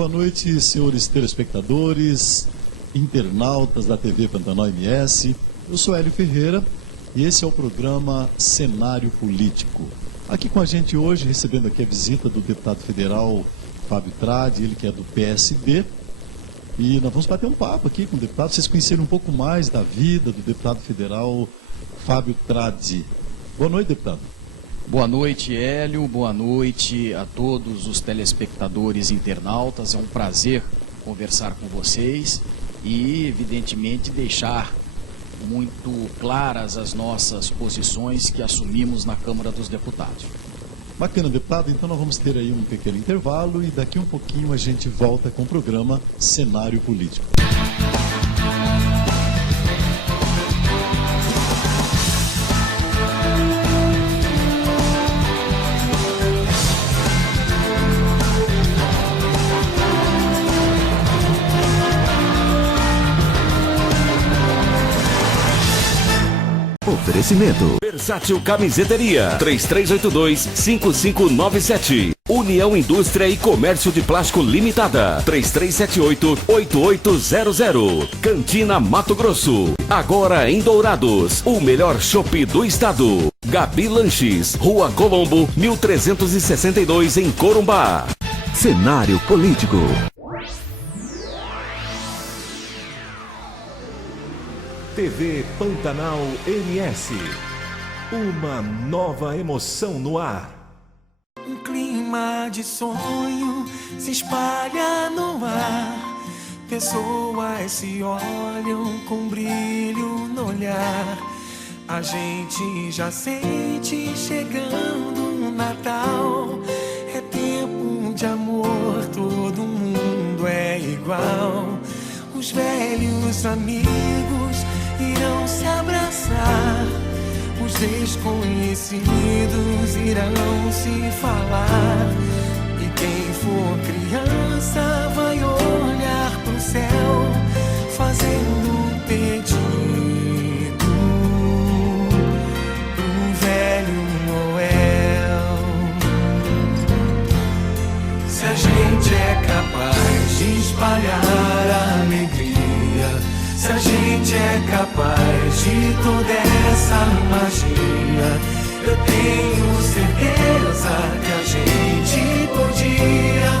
boa noite, senhores telespectadores, internautas da TV Pantanal MS. Eu sou Hélio Ferreira e esse é o programa Cenário Político. Aqui com a gente hoje, recebendo aqui a visita do deputado federal Fábio Tradi, ele que é do PSD. E nós vamos bater um papo aqui com o deputado, vocês conhecerem um pouco mais da vida do deputado federal Fábio Tradi. Boa noite, deputado. Boa noite, Hélio. Boa noite a todos os telespectadores e internautas. É um prazer conversar com vocês e, evidentemente, deixar muito claras as nossas posições que assumimos na Câmara dos Deputados. Bacana, deputado. Então nós vamos ter aí um pequeno intervalo e daqui um pouquinho a gente volta com o programa Cenário Político. Oferecimento Versátil Camiseteria 3382-5597. União Indústria e Comércio de Plástico Limitada 3378-8800. Cantina Mato Grosso, agora em Dourados, o melhor chopp do estado. Gabi Lanches, Rua Colombo 1362 em Corumbá. Cenário Político. TV Pantanal MS. Uma nova emoção no ar. Um clima de sonho se espalha no ar. Pessoas se olham com brilho no olhar. A gente já sente chegando o Natal. É tempo de amor, todo mundo é igual. Os velhos amigos irão se abraçar, os desconhecidos irão se falar, e quem for criança vai olhar pro céu, fazendo um pedido pro velho Noel. Se a gente é capaz de espalhar a alegria, se a gente é capaz de toda essa magia, eu tenho certeza que a gente podia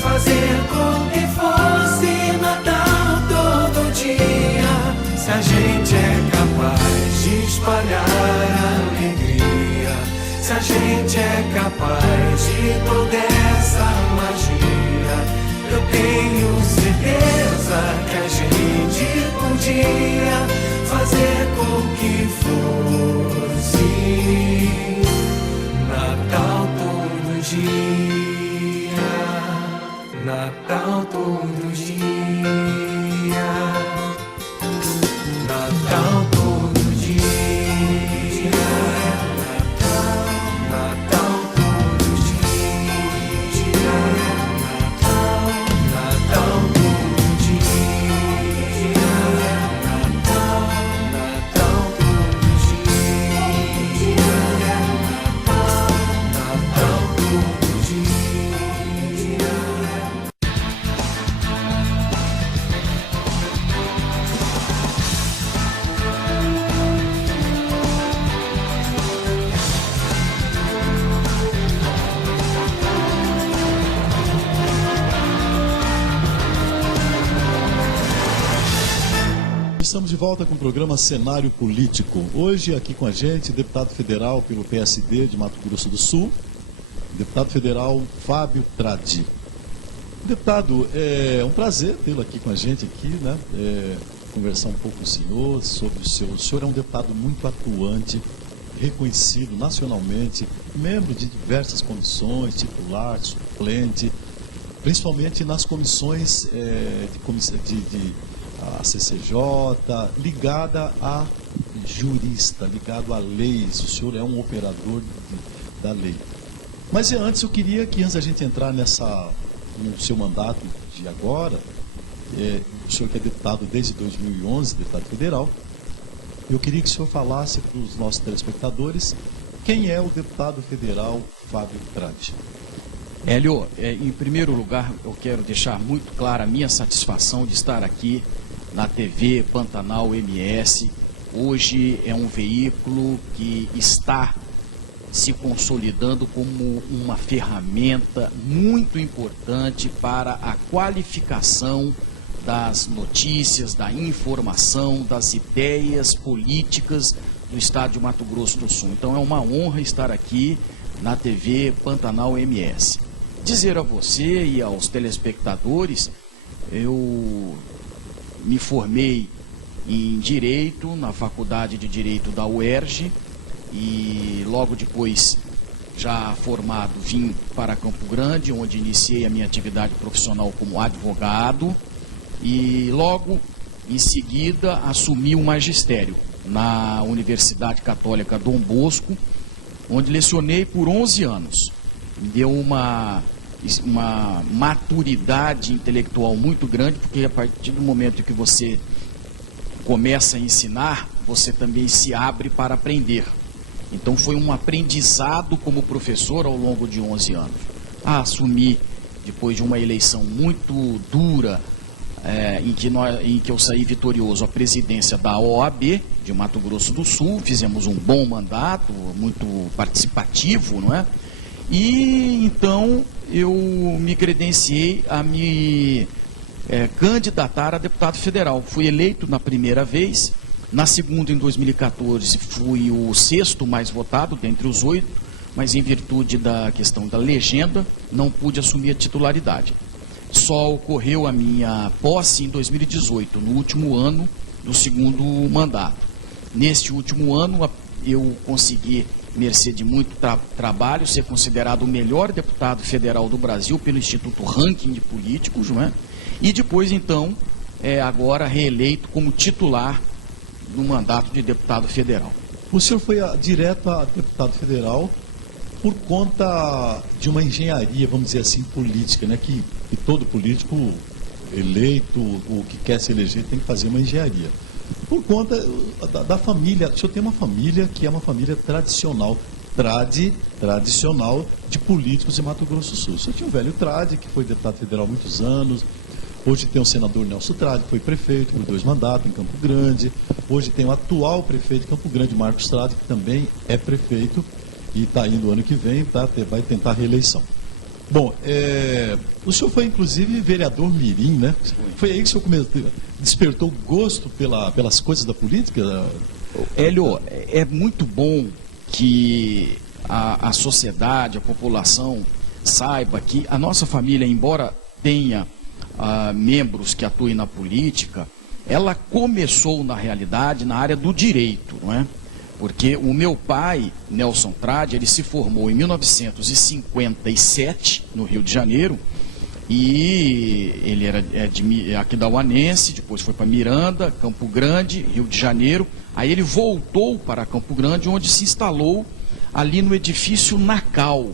fazer com que fosse Natal todo dia. Se a gente é capaz de espalhar a alegria, se a gente é capaz de toda essa magia, eu tenho certeza que a gente podia fazer com que fosse Natal todo dia, Natal todo dia, Natal todo dia, Natal todo dia, Natal todo dia, Natal todo dia, Natal todo dia. Estamos de volta com o programa Cenário Político. Hoje aqui com a gente, deputado federal pelo PSD de Mato Grosso do Sul, deputado federal Fábio Tradi. Deputado, é um prazer tê-lo aqui com a gente aqui, né? Conversar um pouco com o senhor sobre o senhor. O senhor é um deputado muito atuante, reconhecido nacionalmente, membro de diversas comissões, titular, suplente, principalmente nas comissões a CCJ, ligada a jurista, ligado a leis. O senhor é um operador da lei. Mas antes, eu queria que, antes da gente entrar no seu mandato de agora, o senhor que é deputado desde 2011, deputado federal, eu queria que o senhor falasse para os nossos telespectadores quem é o deputado federal Fábio Tradi. Hélio, em primeiro lugar, eu quero deixar muito clara a minha satisfação de estar aqui na TV Pantanal MS. Hoje é um veículo que está se consolidando como uma ferramenta muito importante para a qualificação das notícias, da informação, das ideias políticas do estado de Mato Grosso do Sul. Então é uma honra estar aqui na TV Pantanal MS. Dizer a você e aos telespectadores, eu me formei em Direito, na Faculdade de Direito da UERJ, e logo depois, já formado, vim para Campo Grande, onde iniciei a minha atividade profissional como advogado, e logo em seguida assumi o magistério na Universidade Católica Dom Bosco, onde lecionei por 11 anos. Me deu uma maturidade intelectual muito grande, porque a partir do momento que você começa a ensinar, você também se abre para aprender. Então foi um aprendizado como professor ao longo de 11 anos. Assumi, depois de uma eleição muito dura, em que eu saí vitorioso, a presidência da OAB de Mato Grosso do Sul. Fizemos um bom mandato, muito participativo, não é? E então eu me credenciei a me candidatar a deputado federal. Fui eleito na primeira vez, na segunda, em 2014, fui o 6º mais votado dentre os 8, mas em virtude da questão da legenda, não pude assumir a titularidade. Só ocorreu a minha posse em 2018, no último ano do segundo mandato. Neste último ano, eu consegui, mercê de muito trabalho, ser considerado o melhor deputado federal do Brasil pelo Instituto Ranking de Políticos, não é? E depois, então, agora reeleito como titular do mandato de deputado federal. O senhor foi direto a deputado federal por conta de uma engenharia, vamos dizer assim, política, né? Que todo político eleito, ou que quer se eleger, tem que fazer uma engenharia. Por conta da família, o senhor tem uma família que é uma família tradicional, tradicional de políticos de Mato Grosso do Sul. O senhor tinha o velho Trade, que foi deputado federal há muitos anos. Hoje tem o senador Nelson Trade, que foi prefeito por 2 mandatos em Campo Grande. Hoje tem o atual prefeito de Campo Grande, Marcos Trade, que também é prefeito e está indo ano que vem, vai tentar a reeleição. Bom, o senhor foi inclusive vereador mirim, né? Foi aí que o senhor despertou gosto pelas coisas da política? Hélio, é muito bom que a sociedade, a população saiba que a nossa família, embora tenha membros que atuem na política, ela começou na realidade na área do direito, não é? Porque o meu pai, Nelson Trade, ele se formou em 1957 no Rio de Janeiro, e ele era de aquidauanense, depois foi para Miranda, Campo Grande, Rio de Janeiro. Aí ele voltou para Campo Grande, onde se instalou ali no edifício Nacal,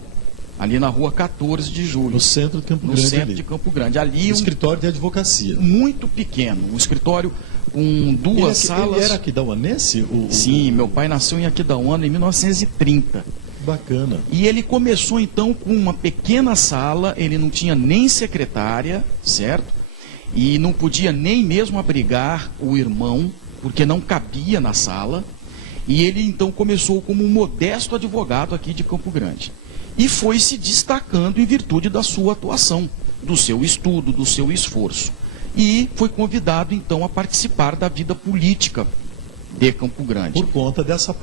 ali na rua 14 de julho. No centro de Campo Grande. No centro de Campo Grande. Ali um escritório de advocacia. Muito pequeno, um escritório com 2 salas. Ele era aquidauanense? Sim, meu pai nasceu em Aquidauana em 1930. Bacana. E ele começou então com uma pequena sala, ele não tinha nem secretária, certo? E não podia nem mesmo abrigar o irmão, porque não cabia na sala. E ele então começou como um modesto advogado aqui de Campo Grande. E foi se destacando em virtude da sua atuação, do seu estudo, do seu esforço. E foi convidado então a participar da vida política de Campo Grande. Por conta dessa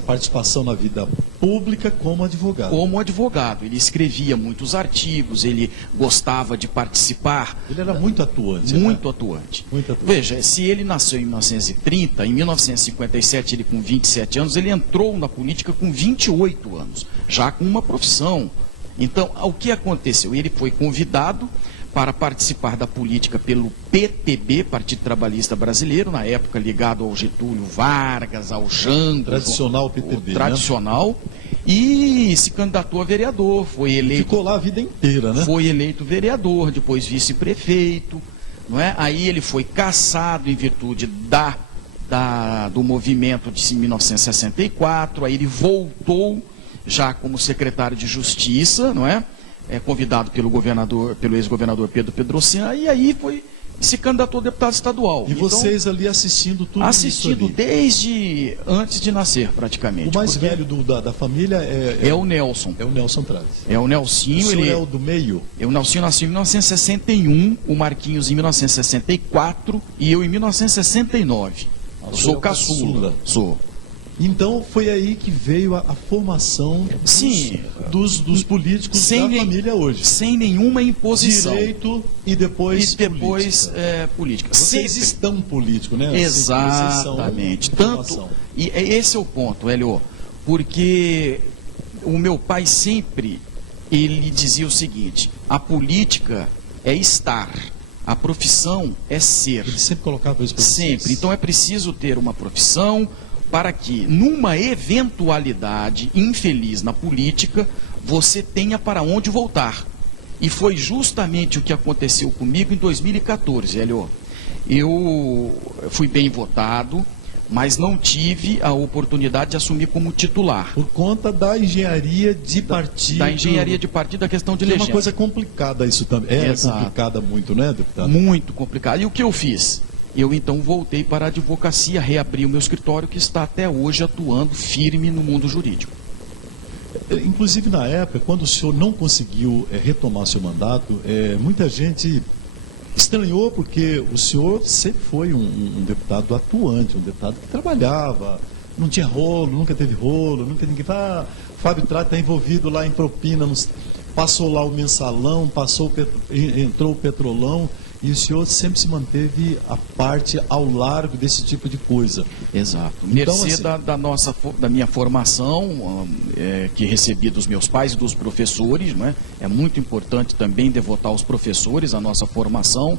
participação na vida pública como advogado. Como advogado. Ele escrevia muitos artigos, ele gostava de participar. Ele era muito atuante. Muito atuante. Muito atuante. Veja, se ele nasceu em 1930, em 1957, ele com 27 anos, ele entrou na política com 28 anos, já com uma profissão. Então, o que aconteceu? Ele foi convidado para participar da política pelo PTB, Partido Trabalhista Brasileiro, na época ligado ao Getúlio Vargas, ao Jango. Tradicional PTB, tradicional, né? E se candidatou a vereador, foi eleito... Ficou lá a vida inteira, né? Foi eleito vereador, depois vice-prefeito, não é? Aí ele foi cassado em virtude do movimento de 1964, aí ele voltou já como secretário de Justiça, não é? Convidado pelo ex-governador Pedro Pedrocian, e aí se candidatou a deputado estadual. E vocês ali assistindo tudo assistindo isso ali? desde antes de nascer, praticamente. O mais velho da família é o Nelson. É o Nelson Trades. É o Nelsinho. O senhor é o do meio? O Nelsinho nasceu em 1961, o Marquinhos em 1964 e eu em 1969. Eu sou caçula. Sou. Então foi aí que veio a formação dos políticos da família hoje. Sem nenhuma imposição. Direito e depois política. Vocês estão políticos, né? Exatamente. E esse é o ponto, Hélio, porque o meu pai sempre ele dizia o seguinte: a política é estar, a profissão é ser. Ele sempre colocava isso para vocês. Sempre. Então é preciso ter uma profissão para que, numa eventualidade infeliz na política, você tenha para onde voltar. E foi justamente o que aconteceu comigo em 2014, Hélio. Eu fui bem votado, mas não tive a oportunidade de assumir como titular. Por conta da engenharia de partido. Da engenharia de partido, da questão de legenda. É uma coisa complicada isso também. É complicada muito, né, deputado? Muito complicado. E o que eu fiz? Eu então voltei para a advocacia, reabri o meu escritório, que está até hoje atuando firme no mundo jurídico. Inclusive na época, quando o senhor não conseguiu retomar seu mandato, muita gente estranhou, porque o senhor sempre foi um deputado atuante, um deputado que trabalhava, não tinha rolo, nunca teve rolo, nunca ninguém fala, Fábio Trades está envolvido lá em propina, passou lá o mensalão, entrou o petrolão, e o senhor sempre se manteve à parte, ao largo desse tipo de coisa. Exato. Então, Mercê da minha formação, que recebi dos meus pais e dos professores, não é? É muito importante também devotar aos professores a nossa formação.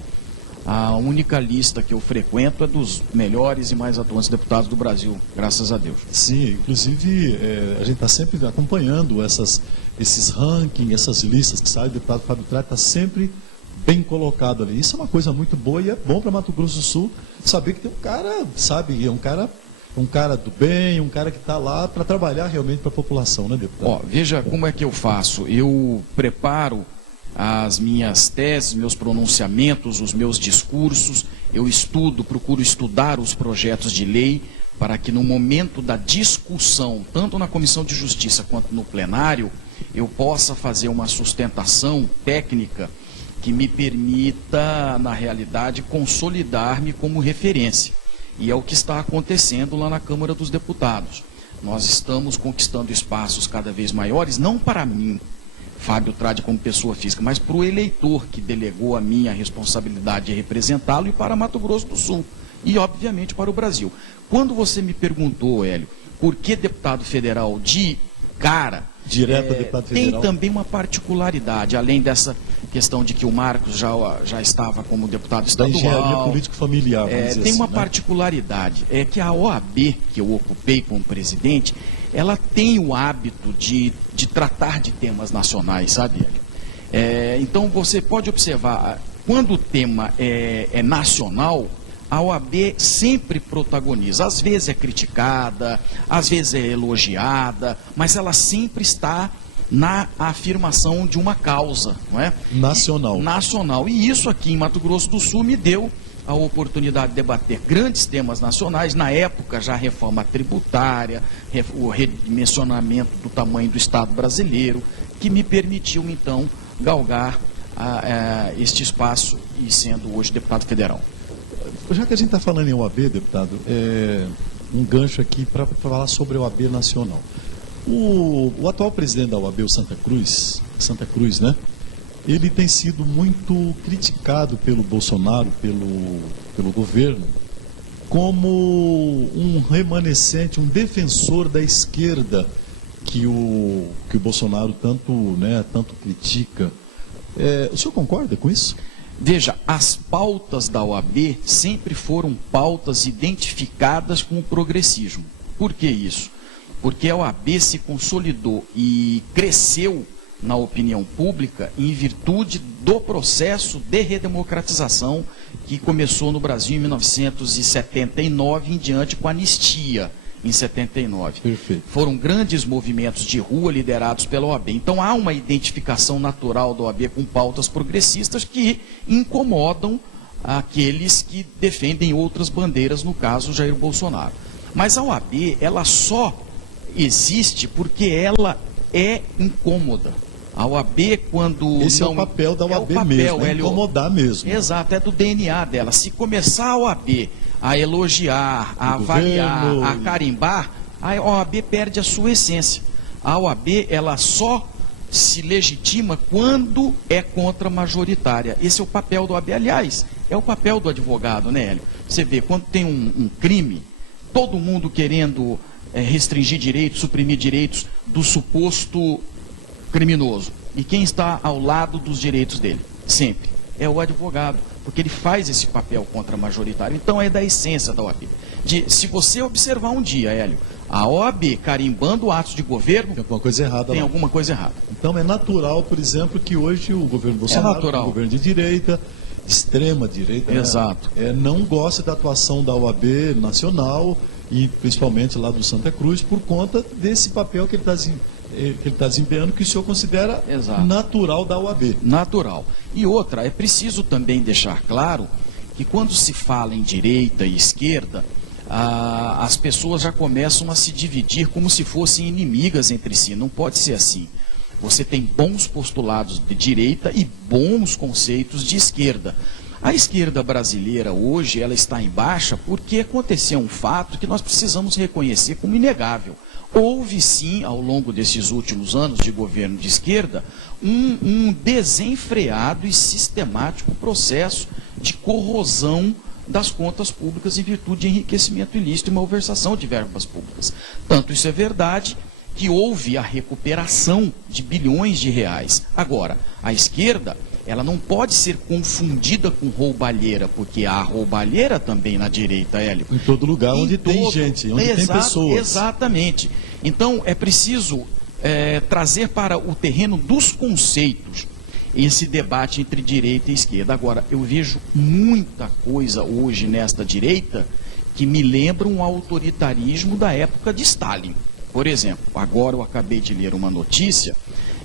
A única lista que eu frequento é dos melhores e mais atuantes deputados do Brasil, graças a Deus. Sim, inclusive a gente está sempre acompanhando esses rankings, essas listas que saem. O deputado Fábio Trades está sempre bem colocado ali. Isso é uma coisa muito boa e é bom para Mato Grosso do Sul saber que tem um cara, sabe, um cara do bem, um cara que está lá para trabalhar realmente para a população, né, deputado? Veja como é que eu faço. Eu preparo as minhas teses, meus pronunciamentos, os meus discursos, eu procuro estudar os projetos de lei para que no momento da discussão, tanto na Comissão de Justiça quanto no plenário, eu possa fazer uma sustentação técnica que me permita, na realidade, consolidar-me como referência. E é o que está acontecendo lá na Câmara dos Deputados. Nós estamos conquistando espaços cada vez maiores, não para mim, Fábio Trades como pessoa física, mas para o eleitor que delegou a minha responsabilidade de representá-lo, e para Mato Grosso do Sul, e obviamente para o Brasil. Quando você me perguntou, Hélio, por que deputado federal de cara, direto a deputado federal, tem também uma particularidade, além dessa questão de que o Marcos já estava como deputado estadual. Da engenharia político-familiar, vamos dizer tem assim, uma né? particularidade, é que a OAB, que eu ocupei como presidente, ela tem o hábito de tratar de temas nacionais, sabe? Então você pode observar, quando o tema é nacional, a OAB sempre protagoniza. Às vezes é criticada, às vezes é elogiada, mas ela sempre está na afirmação de uma causa, não é? Nacional. Nacional. E isso aqui em Mato Grosso do Sul me deu a oportunidade de debater grandes temas nacionais. Na época, já a reforma tributária, o redimensionamento do tamanho do Estado brasileiro, que me permitiu, então, galgar este espaço e sendo hoje deputado federal. Já que a gente está falando em OAB, deputado, um gancho aqui para falar sobre a OAB nacional. O atual presidente da OAB, o Santa Cruz, né? Ele tem sido muito criticado pelo Bolsonaro, pelo governo, como um remanescente, um defensor da esquerda que o Bolsonaro tanto critica. O senhor concorda com isso? Veja, as pautas da OAB sempre foram pautas identificadas com o progressismo. Por que isso? Porque a OAB se consolidou e cresceu na opinião pública em virtude do processo de redemocratização que começou no Brasil em 1979 em diante com a anistia. em 79. Perfeito. Foram grandes movimentos de rua liderados pela OAB. Então há uma identificação natural da OAB com pautas progressistas que incomodam aqueles que defendem outras bandeiras, no caso Jair Bolsonaro. Mas a OAB, ela só existe porque ela é incômoda. A OAB, quando... Esse não, é o papel da OAB papel, mesmo, é Hélio. incomodar mesmo. Exato, é do DNA dela. Se começar a OAB a elogiar, a O avaliar, governo, a carimbar, a OAB perde a sua essência. A OAB, ela só se legitima quando é contra-majoritária. Esse é o papel da OAB. Aliás, é o papel do advogado, né, Hélio? Você vê, quando tem um crime, todo mundo querendo restringir direitos, suprimir direitos do suposto criminoso. E quem está ao lado dos direitos dele? Sempre. É o advogado, porque ele faz esse papel contra-majoritário. Então é da essência da OAB. Se você observar um dia, Hélio, a OAB carimbando atos de governo, Tem alguma coisa errada tem lá. alguma coisa errada. Então é natural, por exemplo, que hoje o governo Bolsonaro, natural. o governo de direita, extrema direita, Exato. não gosta da atuação da OAB nacional e principalmente lá do Santa Cruz por conta desse papel que ele está desempenhando, que o senhor considera Exato. natural da OAB. Natural. E outra, é preciso também deixar claro que quando se fala em direita e esquerda, as pessoas já começam a se dividir como se fossem inimigas entre si. Não pode ser assim. Você tem bons postulados de direita e bons conceitos de esquerda. A esquerda brasileira hoje, ela está em baixa porque aconteceu um fato que nós precisamos reconhecer como inegável. Houve sim, ao longo desses últimos anos de governo de esquerda, um desenfreado e sistemático processo de corrosão das contas públicas em virtude de enriquecimento ilícito e malversação de verbas públicas. Tanto isso é verdade que houve a recuperação de bilhões de reais. Agora, a esquerda, ela não pode ser confundida com roubalheira, porque há roubalheira também na direita, Hélio. Em todo lugar onde tem gente, onde tem pessoas. Exatamente. Então, é preciso trazer para o terreno dos conceitos esse debate entre direita e esquerda. Agora, eu vejo muita coisa hoje nesta direita que me lembra um autoritarismo da época de Stalin. Por exemplo, agora eu acabei de ler uma notícia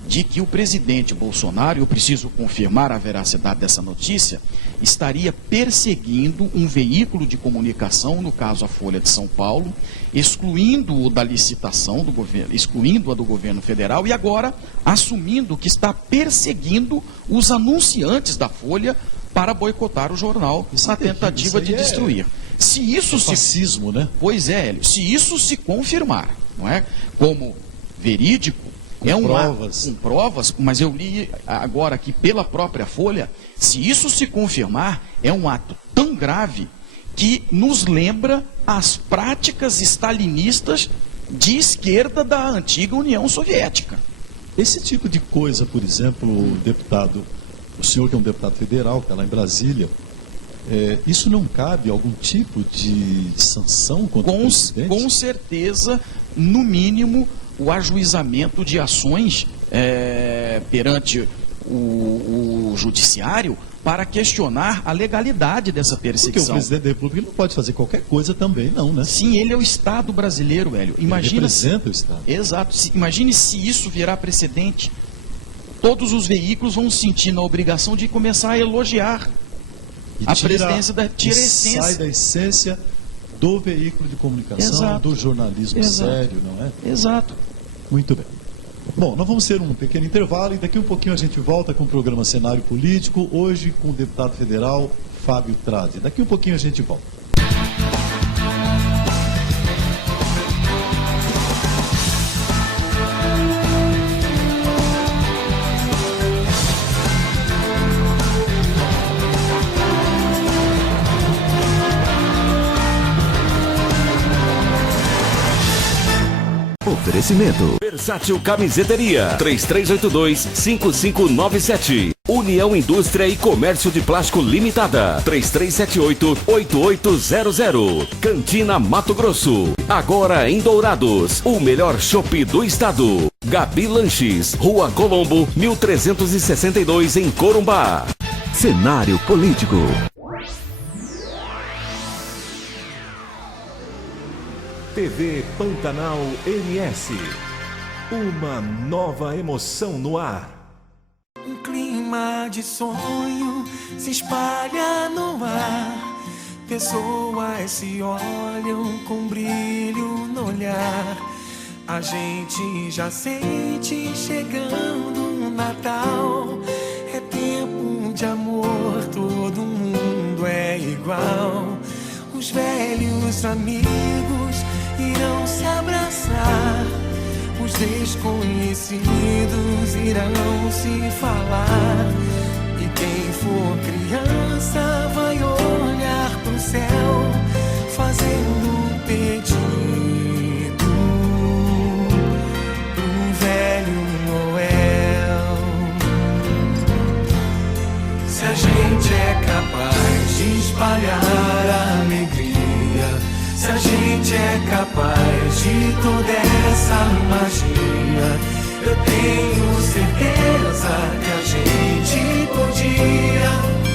de que o presidente Bolsonaro, eu preciso confirmar a veracidade dessa notícia, estaria perseguindo um veículo de comunicação, no caso a Folha de São Paulo, excluindo-o da licitação do governo, excluindo-a do governo federal e agora assumindo que está perseguindo os anunciantes da Folha para boicotar o jornal na tentativa de destruir. Se isso fascismo, né? Pois é, Hélio, se isso se confirmar, não é? Como verídico, com provas. Com provas, mas eu li agora aqui pela própria Folha, se isso se confirmar, é um ato tão grave que nos lembra as práticas stalinistas de esquerda da antiga União Soviética. Esse tipo de coisa, por exemplo, deputado, o senhor que é um deputado federal, que está lá em Brasília, isso não cabe algum tipo de sanção contra o presidente? Com certeza, no mínimo, o ajuizamento de ações perante o judiciário para questionar a legalidade dessa perseguição. Porque o presidente da República não pode fazer qualquer coisa também, não, né? Sim, ele é o Estado brasileiro, Hélio. Imagina ele representa o Estado. Exato. Imagine se isso virar precedente. Todos os veículos vão se sentir na obrigação de começar a elogiar a presidência da... Tira a essência. Sai da essência do veículo de comunicação, Exato. do jornalismo sério, não é? Exato. Muito bem. Bom, nós vamos ter um pequeno intervalo e daqui um pouquinho a gente volta com o programa Cenário Político, hoje com o deputado federal Fábio Tradi. Daqui um pouquinho a gente volta. Oferecimento. Versátil Camiseteria. 3382-5597. União Indústria e Comércio de Plástico Limitada. 3378-8800. Cantina Mato Grosso. Agora em Dourados. O melhor chopp do estado. Gabi Lanches. Rua Colombo, 1362 em Corumbá. Cenário Político. TV Pantanal MS. Uma nova emoção no ar. Um clima de sonho se espalha no ar. Pessoas se olham com brilho no olhar. A gente já sente chegando o Natal. É tempo de amor, todo mundo é igual. Os velhos amigos irão se abraçar. Os desconhecidos irão se falar. E quem for criança vai olhar pro céu, fazendo um pedido pro velho Noel. Se a gente é capaz de espalhar a alegria, se a gente é capaz de toda essa magia, eu tenho certeza que a gente podia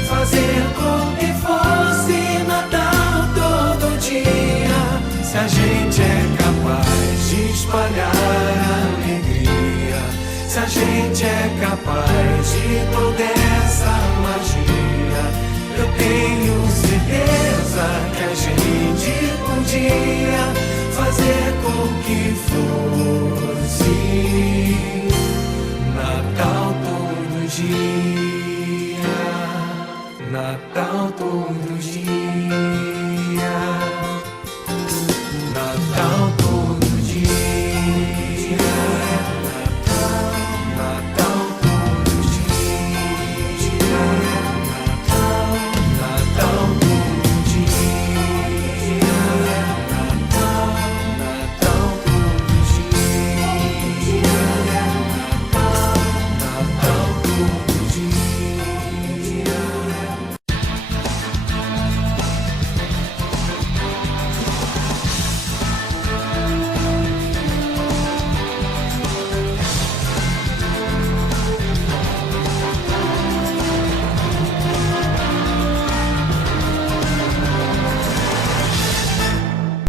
fazer com que fosse Natal todo dia. Se a gente é capaz de espalhar a alegria, se a gente é capaz de toda essa magia, eu tenho certeza que a gente podia fazer com que fosse Natal todo dia, Natal todo dia, Natal todo dia, Natal todo dia, Natal todo dia, Natal todo dia, Natal todo dia.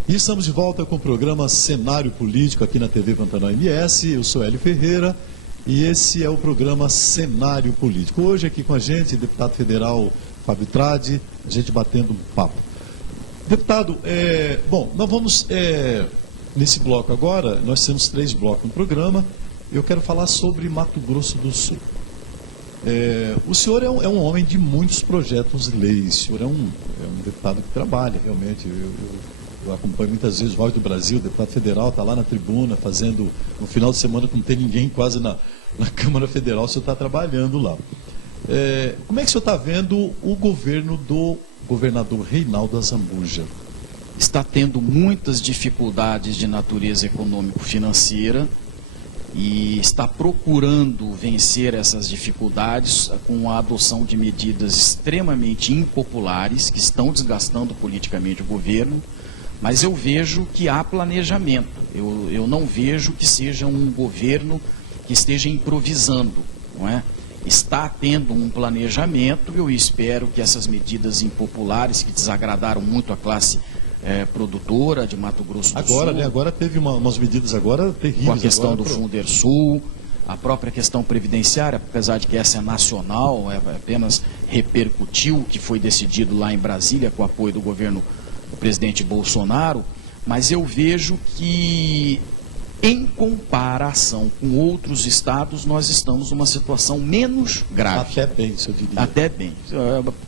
E estamos de volta com o programa Cenário Político aqui na TV Pantanal MS. Eu sou Hélio Ferreira e esse é o programa Cenário Político. Hoje aqui com a gente, deputado federal Fábio Tradi, a gente batendo um papo. Deputado, nós vamos, nesse bloco agora, nós temos 3 blocos no programa. Eu quero falar sobre Mato Grosso do Sul. O senhor é um homem de muitos projetos de lei, o senhor é um deputado que trabalha realmente. Eu acompanho muitas vezes Voz do Brasil, o deputado federal está lá na tribuna fazendo, no final de semana que não tem ninguém quase na Câmara Federal, o senhor está trabalhando lá. Como é que o senhor está vendo o governo do governador Reinaldo Azambuja? Está tendo muitas dificuldades de natureza econômico-financeira e está procurando vencer essas dificuldades com a adoção de medidas extremamente impopulares que estão desgastando politicamente o governo. Mas eu vejo que há planejamento, eu não vejo que seja um governo que esteja improvisando, não é? Está tendo um planejamento, eu espero que essas medidas impopulares que desagradaram muito a classe produtora de Mato Grosso do Sul... Agora teve umas medidas agora terríveis. Com a questão do Fundersul, a própria questão previdenciária, apesar de que essa é nacional, apenas repercutiu o que foi decidido lá em Brasília com o apoio do governo do presidente Bolsonaro, mas eu vejo que, em comparação com outros estados, nós estamos numa situação menos grave. Até bem, se eu diria. Até bem.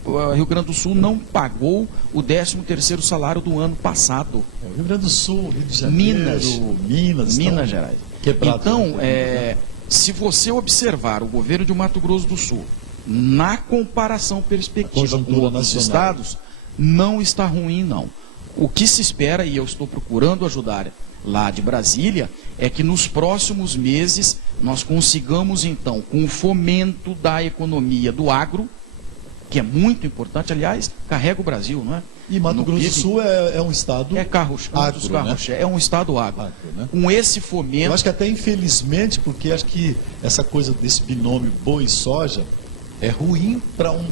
O Rio Grande do Sul não pagou o 13º salário do ano passado. O Rio Grande do Sul, Rio de Janeiro, Minas Gerais. Então, se você observar o governo de Mato Grosso do Sul, na comparação perspectiva com outros estados, não está ruim, não. O que se espera, e eu estou procurando ajudar lá de Brasília, é que nos próximos meses nós consigamos, então, com o fomento da economia do agro, que é muito importante, aliás, carrega o Brasil, não é? E Mato Grosso do Sul é um estado agro, né? É um estado agro. Né? Com esse fomento... Eu acho que até infelizmente, porque acho que essa coisa desse binômio boi e soja é ruim para um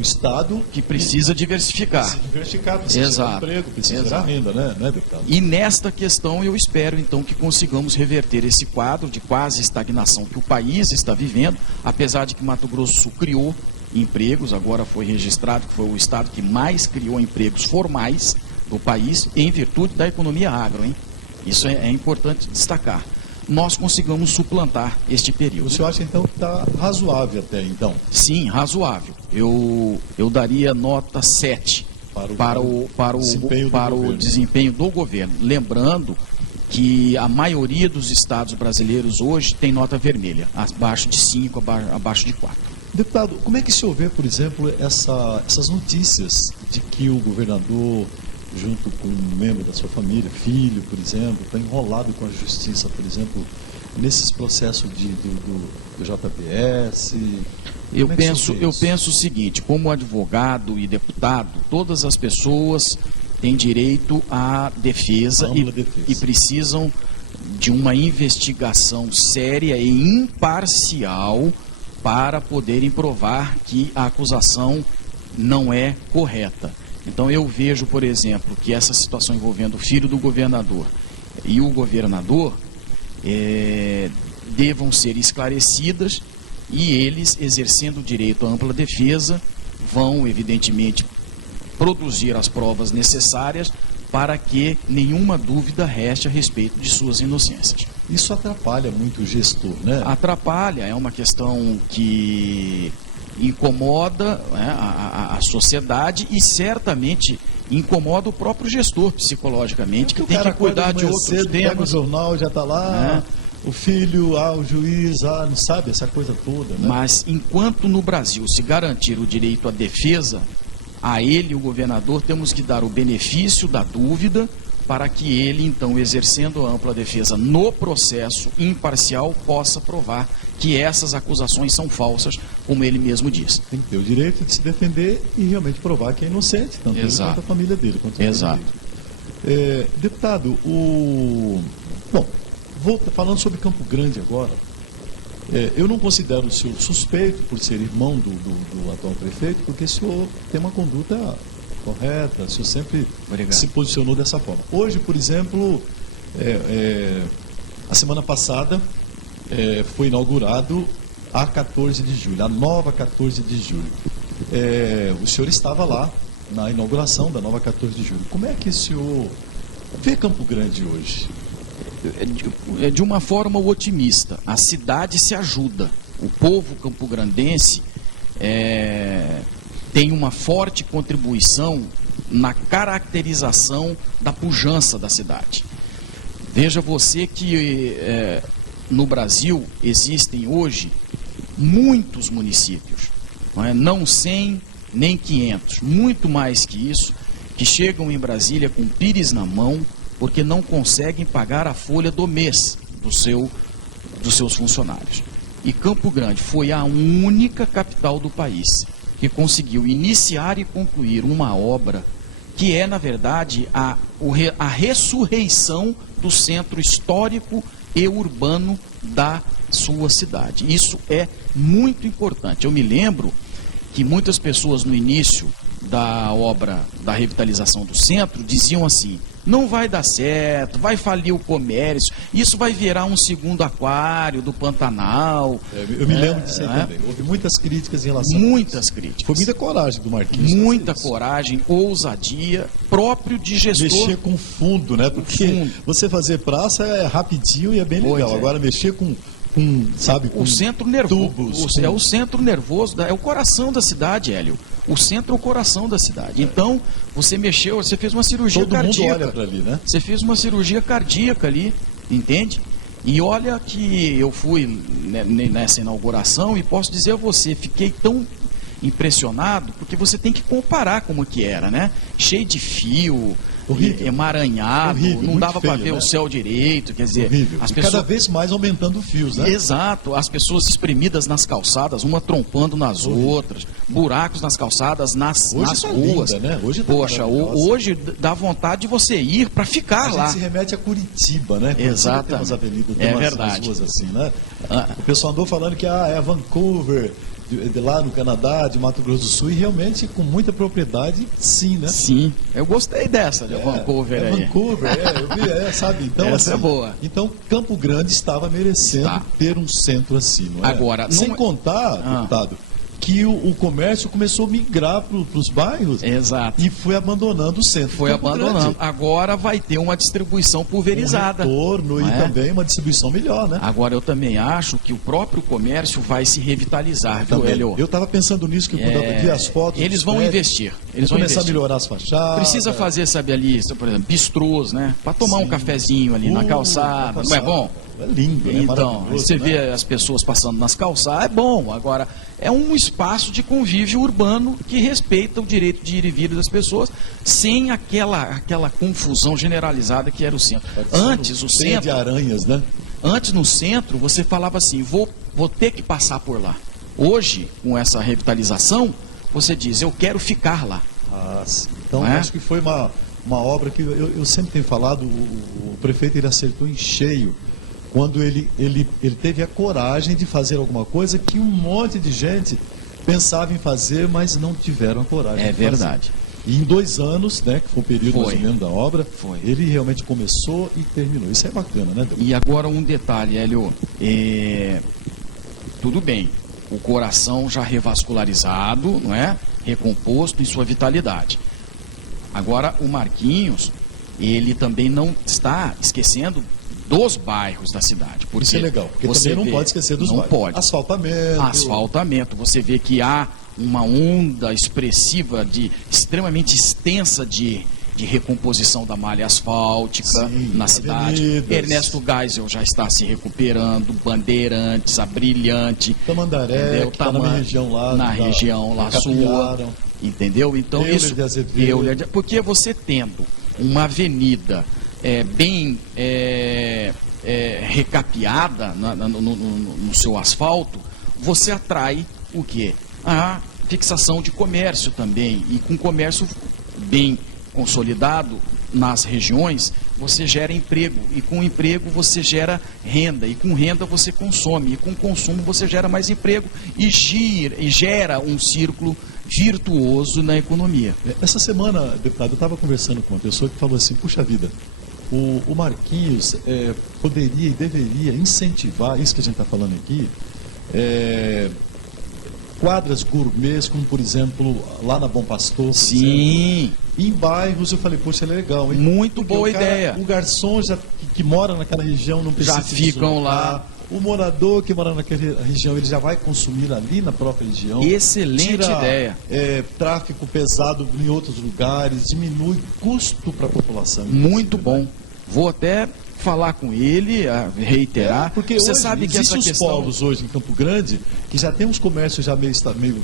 Estado Que precisa diversificar. se diversificar, precisa gerar Exato. emprego, precisa gerar Exato. renda, né, deputado? E nesta questão eu espero então que consigamos reverter esse quadro de quase estagnação que o país está vivendo, apesar de que Mato Grosso do Sul criou empregos, agora foi registrado que foi o estado que mais criou empregos formais do país em virtude da economia agro, hein? Isso é importante destacar. Nós consigamos suplantar este O período. senhor acha então que está razoável até então? Sim, razoável. Eu daria nota 7 Desempenho do governo. desempenho do governo. Lembrando que a maioria dos estados brasileiros hoje tem nota vermelha, abaixo de 5, abaixo de 4. Deputado, como é que o senhor vê, por exemplo, essas notícias de que o governador, junto com um membro da sua família, filho, por exemplo, está enrolado com a justiça, por exemplo, nesses processos do JBS? Eu Como é que o senhor vê isso? penso o seguinte, como advogado e deputado, todas as pessoas têm direito à defesa, Ampla defesa. e precisam de uma investigação séria e imparcial para poderem provar que a acusação não é correta. Então eu vejo, por exemplo, que essa situação envolvendo o filho do governador e o governador devam ser esclarecidas e eles, exercendo o direito à ampla defesa, vão, evidentemente, produzir as provas necessárias para que nenhuma dúvida reste a respeito de suas inocências. Isso atrapalha muito o gestor, né? Atrapalha, é uma questão que incomoda, né, a sociedade e certamente incomoda o próprio gestor psicologicamente, que o tem cara que cuidar acorda de manhã outros cedo, pega o temas. jornal, já está lá, o filho, o juiz, não sabe essa coisa toda, né? Mas enquanto no Brasil se garantir o direito à defesa, a ele, o governador, temos que dar o benefício da dúvida para que ele, então, exercendo a ampla defesa no processo imparcial, possa provar que essas acusações são falsas, como ele mesmo diz. Tem que ter o direito de se defender e realmente provar que é inocente, tanto ele Exato. quanto a família dele. Quanto a Exato. família dele. Deputado, bom, falando sobre Campo Grande agora, eu não considero o senhor suspeito por ser irmão do atual prefeito, porque o senhor tem uma conduta correta, o senhor sempre Obrigado. se posicionou dessa forma. Hoje, por exemplo, a semana passada foi inaugurado a 14 de julho, a nova 14 de julho. O senhor estava lá na inauguração da nova 14 de julho. Como é que o senhor vê Campo Grande hoje? De uma forma otimista, a cidade se ajuda. O povo campograndense tem uma forte contribuição na caracterização da pujança da cidade. Veja você que no Brasil existem hoje muitos municípios, não 100 nem 500, muito mais que isso, que chegam em Brasília com pires na mão, porque não conseguem pagar a folha do mês dos seus funcionários. E Campo Grande foi a única capital do país que conseguiu iniciar e concluir uma obra que é, na verdade, a ressurreição do centro histórico e urbano da sua cidade. Isso é muito importante. Eu me lembro que muitas pessoas no início da obra da revitalização do centro diziam assim: não vai dar certo, vai falir o comércio, isso vai virar um segundo aquário do Pantanal. Eu me lembro disso aí também. Houve muitas críticas em relação Muitas a isso. críticas. Foi muita coragem do Marquinhos. Muita fazer isso. coragem, ousadia, próprio de gestor. Mexer com fundo, né? Porque fundo. você fazer praça é rapidinho e é bem Pois legal. é. Agora mexer com sabe, com O centro nervoso, tubos, é o centro nervoso, é o coração da cidade, Hélio. O centro é o coração da cidade. Então, você fez uma cirurgia todo cardíaca. mundo olha para ali, né? Você fez uma cirurgia cardíaca ali, entende? E olha que eu fui nessa inauguração e posso dizer a você, fiquei tão impressionado, porque você tem que comparar como que era, né? Cheio de fio, Horrível. emaranhado, Horrível, não muito dava para feio, ver né? o céu direito, quer dizer, Horrível. as E pessoas... cada vez mais aumentando fios, né? Exato, as pessoas espremidas nas calçadas, uma trompando nas outras, buracos nas calçadas, nas Hoje tá ruas. linda, né? Hoje tá Poxa, maravilhosa. hoje dá vontade de você ir para ficar A lá. gente se remete a Curitiba, né? Curitiba Exatamente. tem umas avenidas, É tem umas verdade. ruas assim, né? O pessoal andou falando que é Vancouver, de lá no Canadá, de Mato Grosso do Sul, e realmente com muita propriedade, sim, né? Sim, eu gostei dessa de Vancouver aí. Vancouver, eu vi, sabe? Então, essa é boa. Então, Campo Grande estava merecendo ter um centro assim, não é? Agora, sem contar, deputado, que o comércio começou a migrar para os bairros. Exato. E foi abandonando o centro. Foi abandonando. Agora vai ter uma distribuição pulverizada. Um retorno e também uma distribuição melhor, né? Agora eu também acho que o próprio comércio vai se revitalizar, viu, Hélio? Eu estava pensando nisso, que quando eu vi as fotos. Eles vão investir. Eles vão começar a melhorar as fachadas. Precisa fazer, sabe, ali, por exemplo, bistrôs, né? Para tomar um cafezinho ali na calçada. Não é bom? É lindo, né? Então, você vê as pessoas passando nas calçadas, é bom. Agora, é um espaço de convívio urbano que respeita o direito de ir e vir das pessoas, sem aquela confusão generalizada que era o centro. Antes, o centro... de aranhas, né? Antes, no centro, você falava assim, vou ter que passar por lá. Hoje, com essa revitalização, você diz, eu quero ficar lá. Ah, sim. Então, acho que foi uma obra que eu sempre tenho falado, o prefeito ele acertou em cheio, quando ele teve a coragem de fazer alguma coisa que um monte de gente pensava em fazer, mas não tiveram a coragem de fazer. É verdade. E em 2 anos, né, que foi o período mais ou menos da obra, ele realmente começou e terminou. Isso é bacana, né, Deus? E agora um detalhe, Hélio, tudo bem, o coração já revascularizado, não é? Recomposto em sua vitalidade. Agora o Marquinhos, ele também não está esquecendo dos bairros da cidade. Porque isso é legal, porque você também não pode esquecer dos bairros. Não pode. Asfaltamento. Você vê que há uma onda expressiva, extremamente extensa de recomposição da malha asfáltica na cidade. Avenidas. Ernesto Geisel já está se recuperando, Bandeirantes, a Brilhante. Tamandaré, que está na minha região lá. Na região lá sua. Entendeu? Então isso... Porque você tendo uma avenida bem recapeada no seu asfalto, você atrai o quê? A fixação de comércio também. E com comércio bem consolidado nas regiões, você gera emprego. E com emprego você gera renda. E com renda você consome. E com consumo você gera mais emprego e gera um círculo virtuoso na economia. Essa semana, deputado, eu estava conversando com uma pessoa que falou assim, puxa vida, o Marquinhos poderia e deveria incentivar, isso que a gente está falando aqui, quadras gourmets, como por exemplo, lá na Bom Pastor. Sim. Em bairros, eu falei, poxa, é legal, hein? Muito boa ideia. O garçom que mora naquela região não precisa... Já ficam lá. O morador que mora naquela região, ele já vai consumir ali na própria região. Excelente ideia. Tráfico pesado em outros lugares, diminui custo para a população. Muito bom. Vou até falar com ele, reiterar. Porque você hoje, sabe que essa questão... polos hoje em Campo Grande, que já tem uns comércios já meio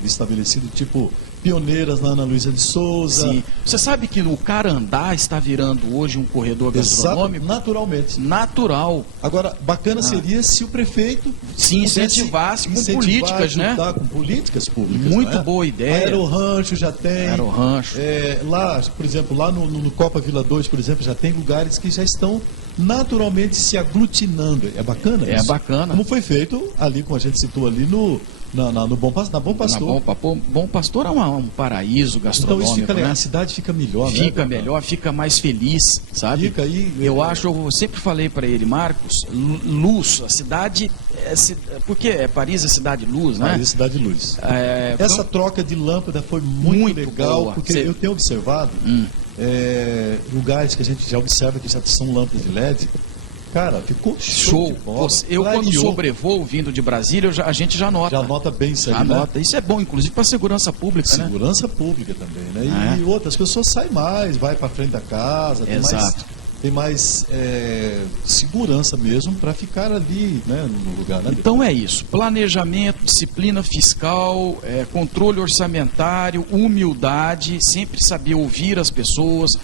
estabelecidos, tipo Pioneiras na Ana Luísa de Souza. Sim. Você sabe que o Carandá está virando hoje um corredor gastronômico? Naturalmente. Natural. Agora, bacana seria se o prefeito se incentivasse com políticas, né? Com políticas públicas. Muito boa ideia. Aerorancho já tem. Aerorancho. Lá, por exemplo, lá no Copa Vila 2, por exemplo, já tem lugares que já estão naturalmente se aglutinando. É bacana isso? É bacana. Como foi feito ali, como a gente citou ali na Bom Pastor. Bom Pastor é um paraíso gastronômico. Então isso fica, né? A cidade fica melhor, Fica melhor, fica mais feliz, sabe? Fica aí. Eu sempre falei para ele, Marcos, luz, a cidade... porque Paris é cidade luz, né? Paris é cidade luz. Essa troca de lâmpada foi muito legal, boa. porque eu tenho observado lugares que a gente já observa que já são lâmpadas de LED. Cara, ficou show de bola. Quando sobrevoo vindo de Brasília, a gente já nota. Já nota bem isso aí, né? Isso é bom, inclusive, para segurança pública, Segurança pública também, né? E outras pessoas saem mais, vai para frente da casa, tem mais segurança mesmo para ficar ali, né, no lugar. Né? Então é isso, planejamento, disciplina fiscal, controle orçamentário, humildade, sempre saber ouvir as pessoas.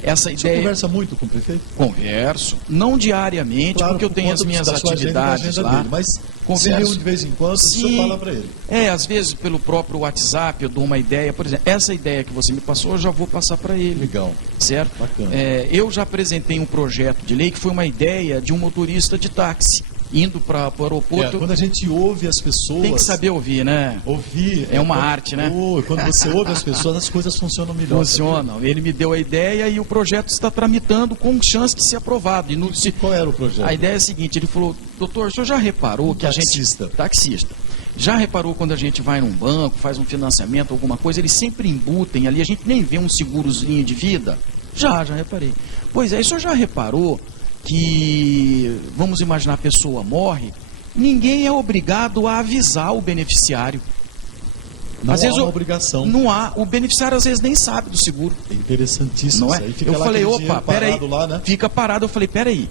Essa ideia... Você conversa muito com o prefeito? Converso, não diariamente, porque eu tenho as minhas atividades lá. Mas converso de vez em quando, você fala para ele. Às vezes pelo próprio WhatsApp eu dou uma ideia, por exemplo, essa ideia que você me passou, eu já vou passar para ele. Legal. Certo? Bacana. Eu já apresentei um projeto de lei que foi uma ideia de um motorista de táxi. indo para o aeroporto. Quando a gente ouve as pessoas... Tem que saber ouvir, né? Ouvir... É uma arte, né? Quando você ouve as pessoas, as coisas funcionam melhor. Funcionam. Ele me deu a ideia e o projeto está tramitando com chance de ser aprovado. Qual era o projeto? A ideia é a seguinte, ele falou, doutor, o senhor já reparou que taxista. a gente... Taxista. Já reparou quando a gente vai num banco, faz um financiamento, alguma coisa, eles sempre embutem ali, a gente nem vê um segurozinho de vida? Já reparei. Pois é, o senhor já reparou que, vamos imaginar, a pessoa morre, ninguém é obrigado a avisar o beneficiário. Não às há vezes uma obrigação. Não há. O beneficiário às vezes nem sabe do seguro. É interessantíssimo Não é? isso aí. Fica Eu lá falei, aquele opa, dinheiro peraí. parado lá, né? Fica parado. Eu falei, peraí.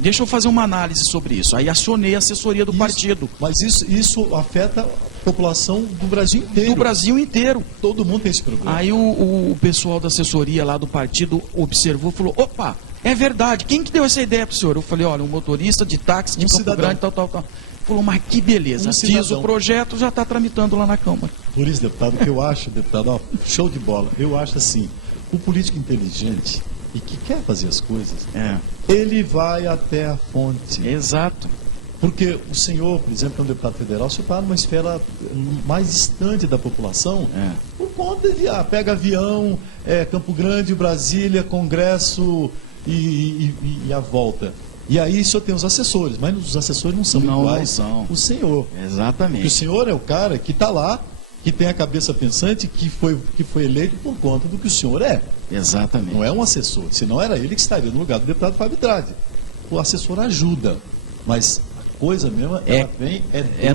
Deixa eu fazer uma análise sobre isso. Aí acionei a assessoria do partido. Mas isso afeta a população do Brasil inteiro. Do Brasil inteiro. Todo mundo tem esse problema. Aí o pessoal da assessoria lá do partido observou e falou, opa, é verdade. Quem que deu essa ideia pro senhor? Eu falei, olha, um motorista de táxi de Campo cidadão. Grande, tal. Falou, mas que beleza. Fiz cidadão. o projeto, já está tramitando lá na Câmara. Por isso, deputado, o que eu acho, deputado, ó, show de bola. Eu acho assim, o político inteligente e que quer fazer as coisas, ele vai até a fonte. Exato. Porque o senhor, por exemplo, é um deputado federal, o senhor está numa esfera mais distante da população, por conta de, pega avião, Campo Grande, Brasília, Congresso e a volta. E aí o senhor tem os assessores, mas os assessores não são iguais não são. o senhor. Exatamente. Porque o senhor é o cara que está lá, que tem a cabeça pensante, que foi eleito por conta do que o senhor é. Exatamente. Não é um assessor, senão era ele que estaria no lugar do deputado Fábio Tradi. O assessor ajuda, mas a coisa mesmo ela vem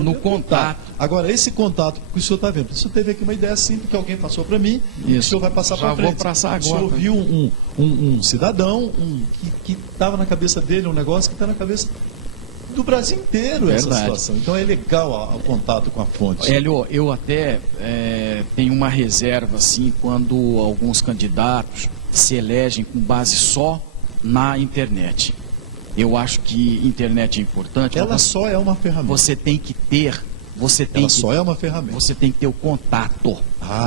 no contato. Agora, esse contato que o senhor está vendo, o senhor teve aqui uma ideia simples que alguém passou para mim, Isso. o senhor vai passar para frente. Vou passar agora. O senhor viu um cidadão que estava na cabeça dele, um negócio que está na cabeça do Brasil inteiro, essa situação. Então é legal o contato com a fonte. Hélio, eu até tenho uma reserva, assim, quando alguns candidatos se elegem com base só na internet. Eu acho que internet é importante. Ela só é uma ferramenta. Você tem que ter. Ela só é uma ferramenta. Você tem que ter o contato.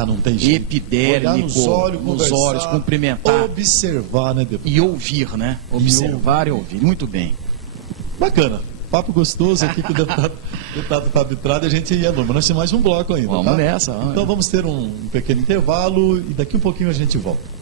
Não tem jeito. Epidérmico, olhar nos olhos, cumprimentar. Observar, né, deputado? E ouvir, né? Observar e ouvir. Muito bem. Bacana. Papo gostoso aqui com o deputado Fábio Tradi. A gente ia longe, mas nós temos mais um bloco ainda. Vamos nessa. Então vamos ter um pequeno intervalo e daqui um pouquinho a gente volta.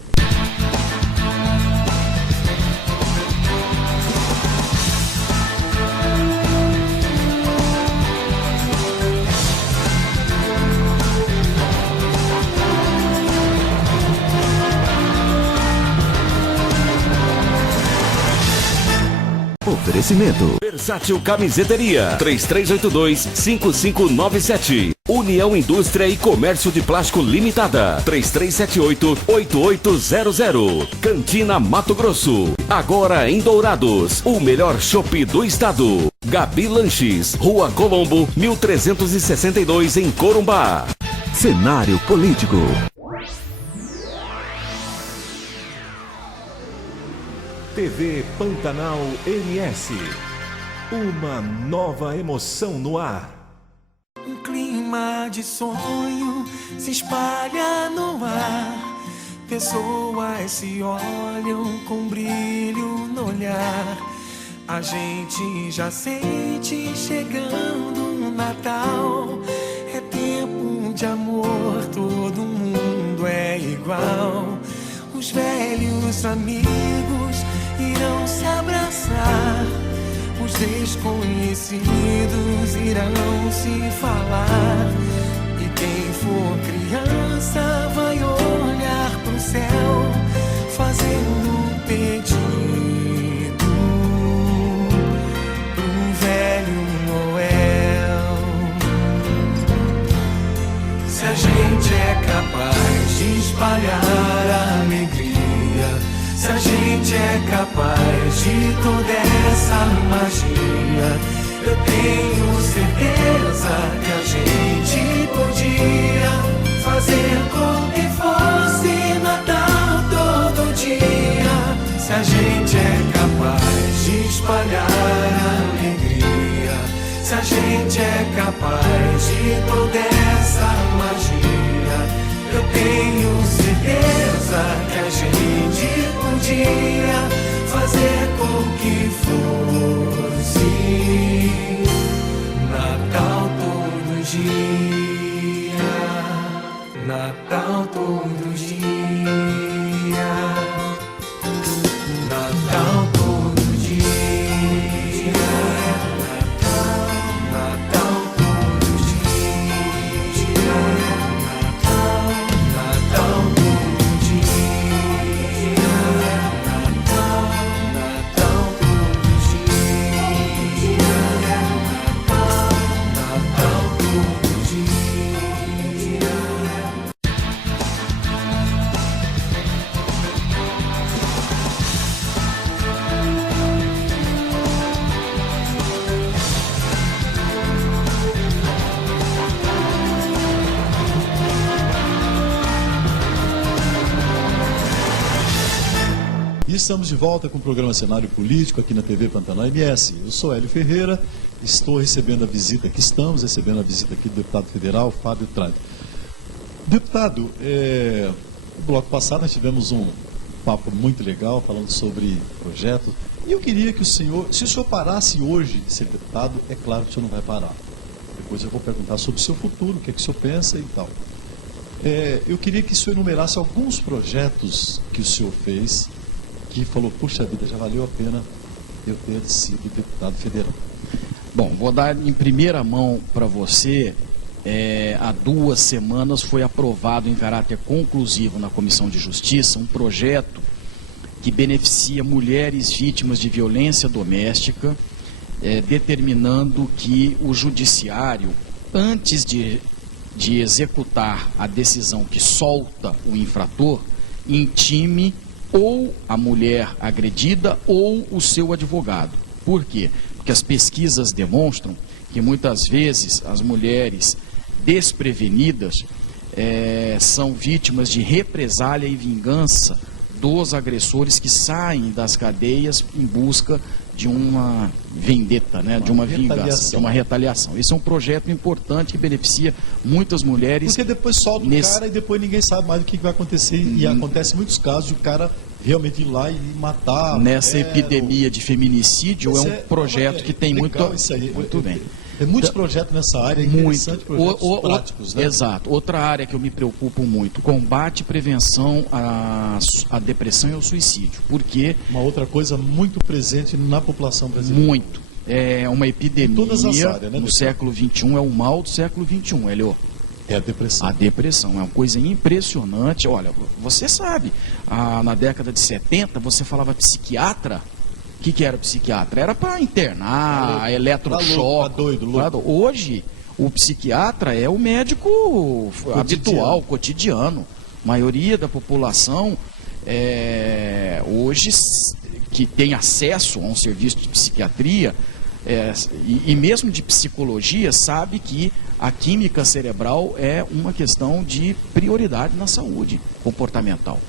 Oferecimento. Versátil Camiseteria. 3382-5597. União Indústria e Comércio de Plástico Limitada. 3378-8800. Cantina Mato Grosso. Agora em Dourados. O melhor chopp do estado. Gabi Lanches. Rua Colombo, 1362 em Corumbá. Cenário político. TV Pantanal MS. Uma nova emoção no ar. Um clima de sonho se espalha no ar. Pessoas se olham com brilho no olhar. A gente já sente chegando o Natal. É tempo de amor, todo mundo é igual. Os velhos amigos irão se abraçar. Os desconhecidos irão se falar. E quem for criança vai olhar pro céu, fazendo um pedido pro velho Noel. Se a gente é capaz de espalhar a alegria, se a gente é capaz de toda essa magia, eu tenho certeza que a gente podia fazer com que fosse Natal todo dia. Se a gente é capaz de espalhar a alegria, se a gente é capaz de toda essa magia, eu tenho certeza que a gente podia fazer com que fosse Natal todo dia, Natal todo dia, Natal todo dia, Natal todo dia, Natal todo dia, Natal todo dia, Natal todo dia. E estamos de volta com o programa Cenário Político aqui na TV Pantanal MS. Eu sou Hélio Ferreira, estou recebendo a visita aqui, estamos recebendo a visita aqui do deputado federal Fábio Tradi. Deputado, no bloco passado nós tivemos um papo muito legal falando sobre projetos. E eu queria que o senhor, se o senhor parasse hoje de ser deputado, é claro que o senhor não vai parar. Depois eu vou perguntar sobre o seu futuro, o que é que o senhor pensa e tal. Eu queria que o senhor enumerasse alguns projetos que o senhor fez que falou, puxa vida, já valeu a pena eu ter sido deputado federal. Bom, vou dar em primeira mão para você. Há 2 semanas foi aprovado em caráter conclusivo na Comissão de Justiça um projeto que beneficia mulheres vítimas de violência doméstica, determinando que o judiciário, antes de executar a decisão que solta o infrator, intime ou a mulher agredida ou o seu advogado. Por quê? Porque as pesquisas demonstram que muitas vezes as mulheres desprevenidas são vítimas de represália e vingança dos agressores que saem das cadeias em busca de uma vendetta, né? De uma vingança, de uma retaliação. Esse é um projeto importante que beneficia muitas mulheres. Porque depois solta o cara e depois ninguém sabe mais o que vai acontecer. E acontece muitos casos de o cara realmente ir lá e matar. Nessa epidemia de feminicídio, é um projeto que tem muito bem. Tem muitos projetos nessa área, interessantes projetos práticos, né? Exato. Outra área que eu me preocupo muito, combate e prevenção à depressão e ao suicídio. Porque uma outra coisa muito presente na população brasileira. Muito. É uma epidemia todas as áreas, né, no século XXI, é o mal do século XXI, Helio. É a depressão. A depressão é uma coisa impressionante. Olha, você sabe, na década de 70, você falava psiquiatra. O que era psiquiatra? Era para internar, eletrochoque. Tá doido. Hoje, o psiquiatra é o médico habitual, cotidiano. A maioria da população, hoje, que tem acesso a um serviço de psiquiatria, e mesmo de psicologia, sabe que a química cerebral é uma questão de prioridade na saúde comportamental.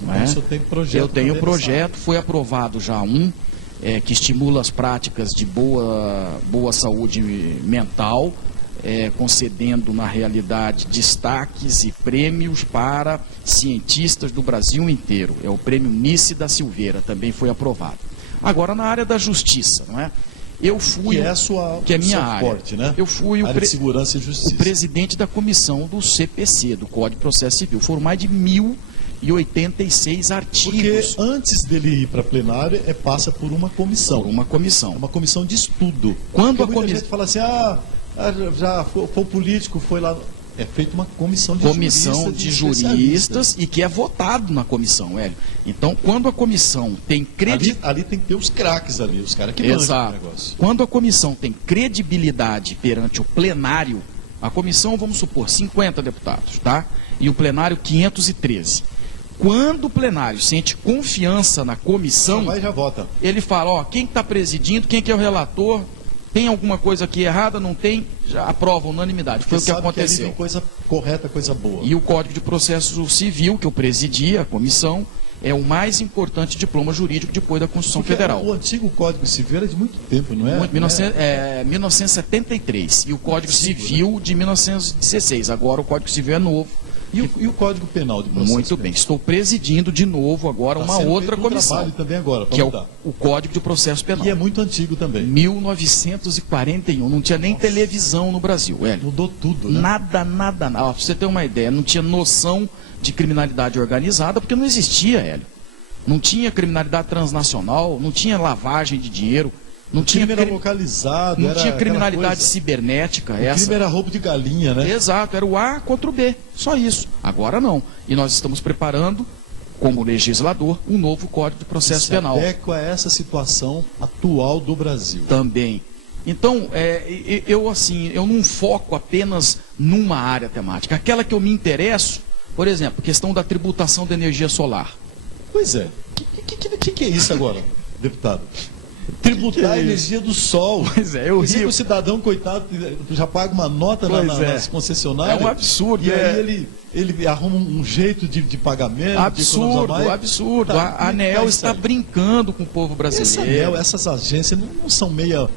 Não é? Então, tem projeto. Eu tenho projeto, foi aprovado já que estimula as práticas de boa saúde mental, concedendo na realidade destaques e prêmios para cientistas do Brasil inteiro. É o prêmio Nice da Silveira, também foi aprovado. Agora na área da justiça, não é? Eu fui, que é minha área, forte, né? Eu fui área de segurança e justiça. o presidente da comissão do CPC, do Código de Processo Civil. Foram mais de 1.086 artigos. Porque antes dele ir para plenário, passa por uma comissão. Por uma comissão. É uma comissão de estudo. Quando muita gente fala assim, já foi o político, foi lá. É feita uma comissão de juristas e que é votado na comissão, Hélio. Então, quando a comissão tem credibilidade... Ali tem que ter os craques ali, os caras que manjam o negócio. Quando a comissão tem credibilidade perante o plenário, a comissão, vamos supor, 50 deputados, tá? E o plenário 513. Quando o plenário sente confiança na comissão... já vota. Ele fala, quem está presidindo, quem que é o relator... Tem alguma coisa aqui errada? Não tem? Já aprova, unanimidade. Foi o que aconteceu. Que coisa correta, coisa boa. E o Código de Processo Civil, que eu presidi, a comissão, é o mais importante diploma jurídico depois da Constituição Federal. O antigo Código Civil era de muito tempo, não é? 1973. E o Código Civil de 1916. Agora o Código Civil é novo, E o Código Penal de Processo Muito bem, estou presidindo de novo agora uma outra comissão, trabalho também agora, que é o Código de Processo Penal. Que é muito antigo também. 1941, não tinha nem televisão no Brasil, Hélio. Mudou tudo, né? Nada. Ó, pra você ter uma ideia, não tinha noção de criminalidade organizada, porque não existia, Hélio. Não tinha criminalidade transnacional, não tinha lavagem de dinheiro, não tinha crime era localizado, não era tinha criminalidade coisa. cibernética. O crime era roubo de galinha, né? Exato, era o A contra o B, só isso. Agora não. E nós estamos preparando, como legislador, um novo Código de Processo Penal. Adequa a essa situação atual do Brasil. Também. Então, eu não foco apenas numa área temática. Aquela que eu me interesso, por exemplo, questão da tributação da energia solar. Pois é. O que é isso agora, deputado? Tributar a energia do sol. Pois é, eu rio. O cidadão, coitado, já paga uma nota nas concessionárias. É um absurdo. E aí ele arruma um jeito de pagamento. Absurdo, de absurdo. Tá, a ANEEL está brincando com o povo brasileiro. Essas agências não são meia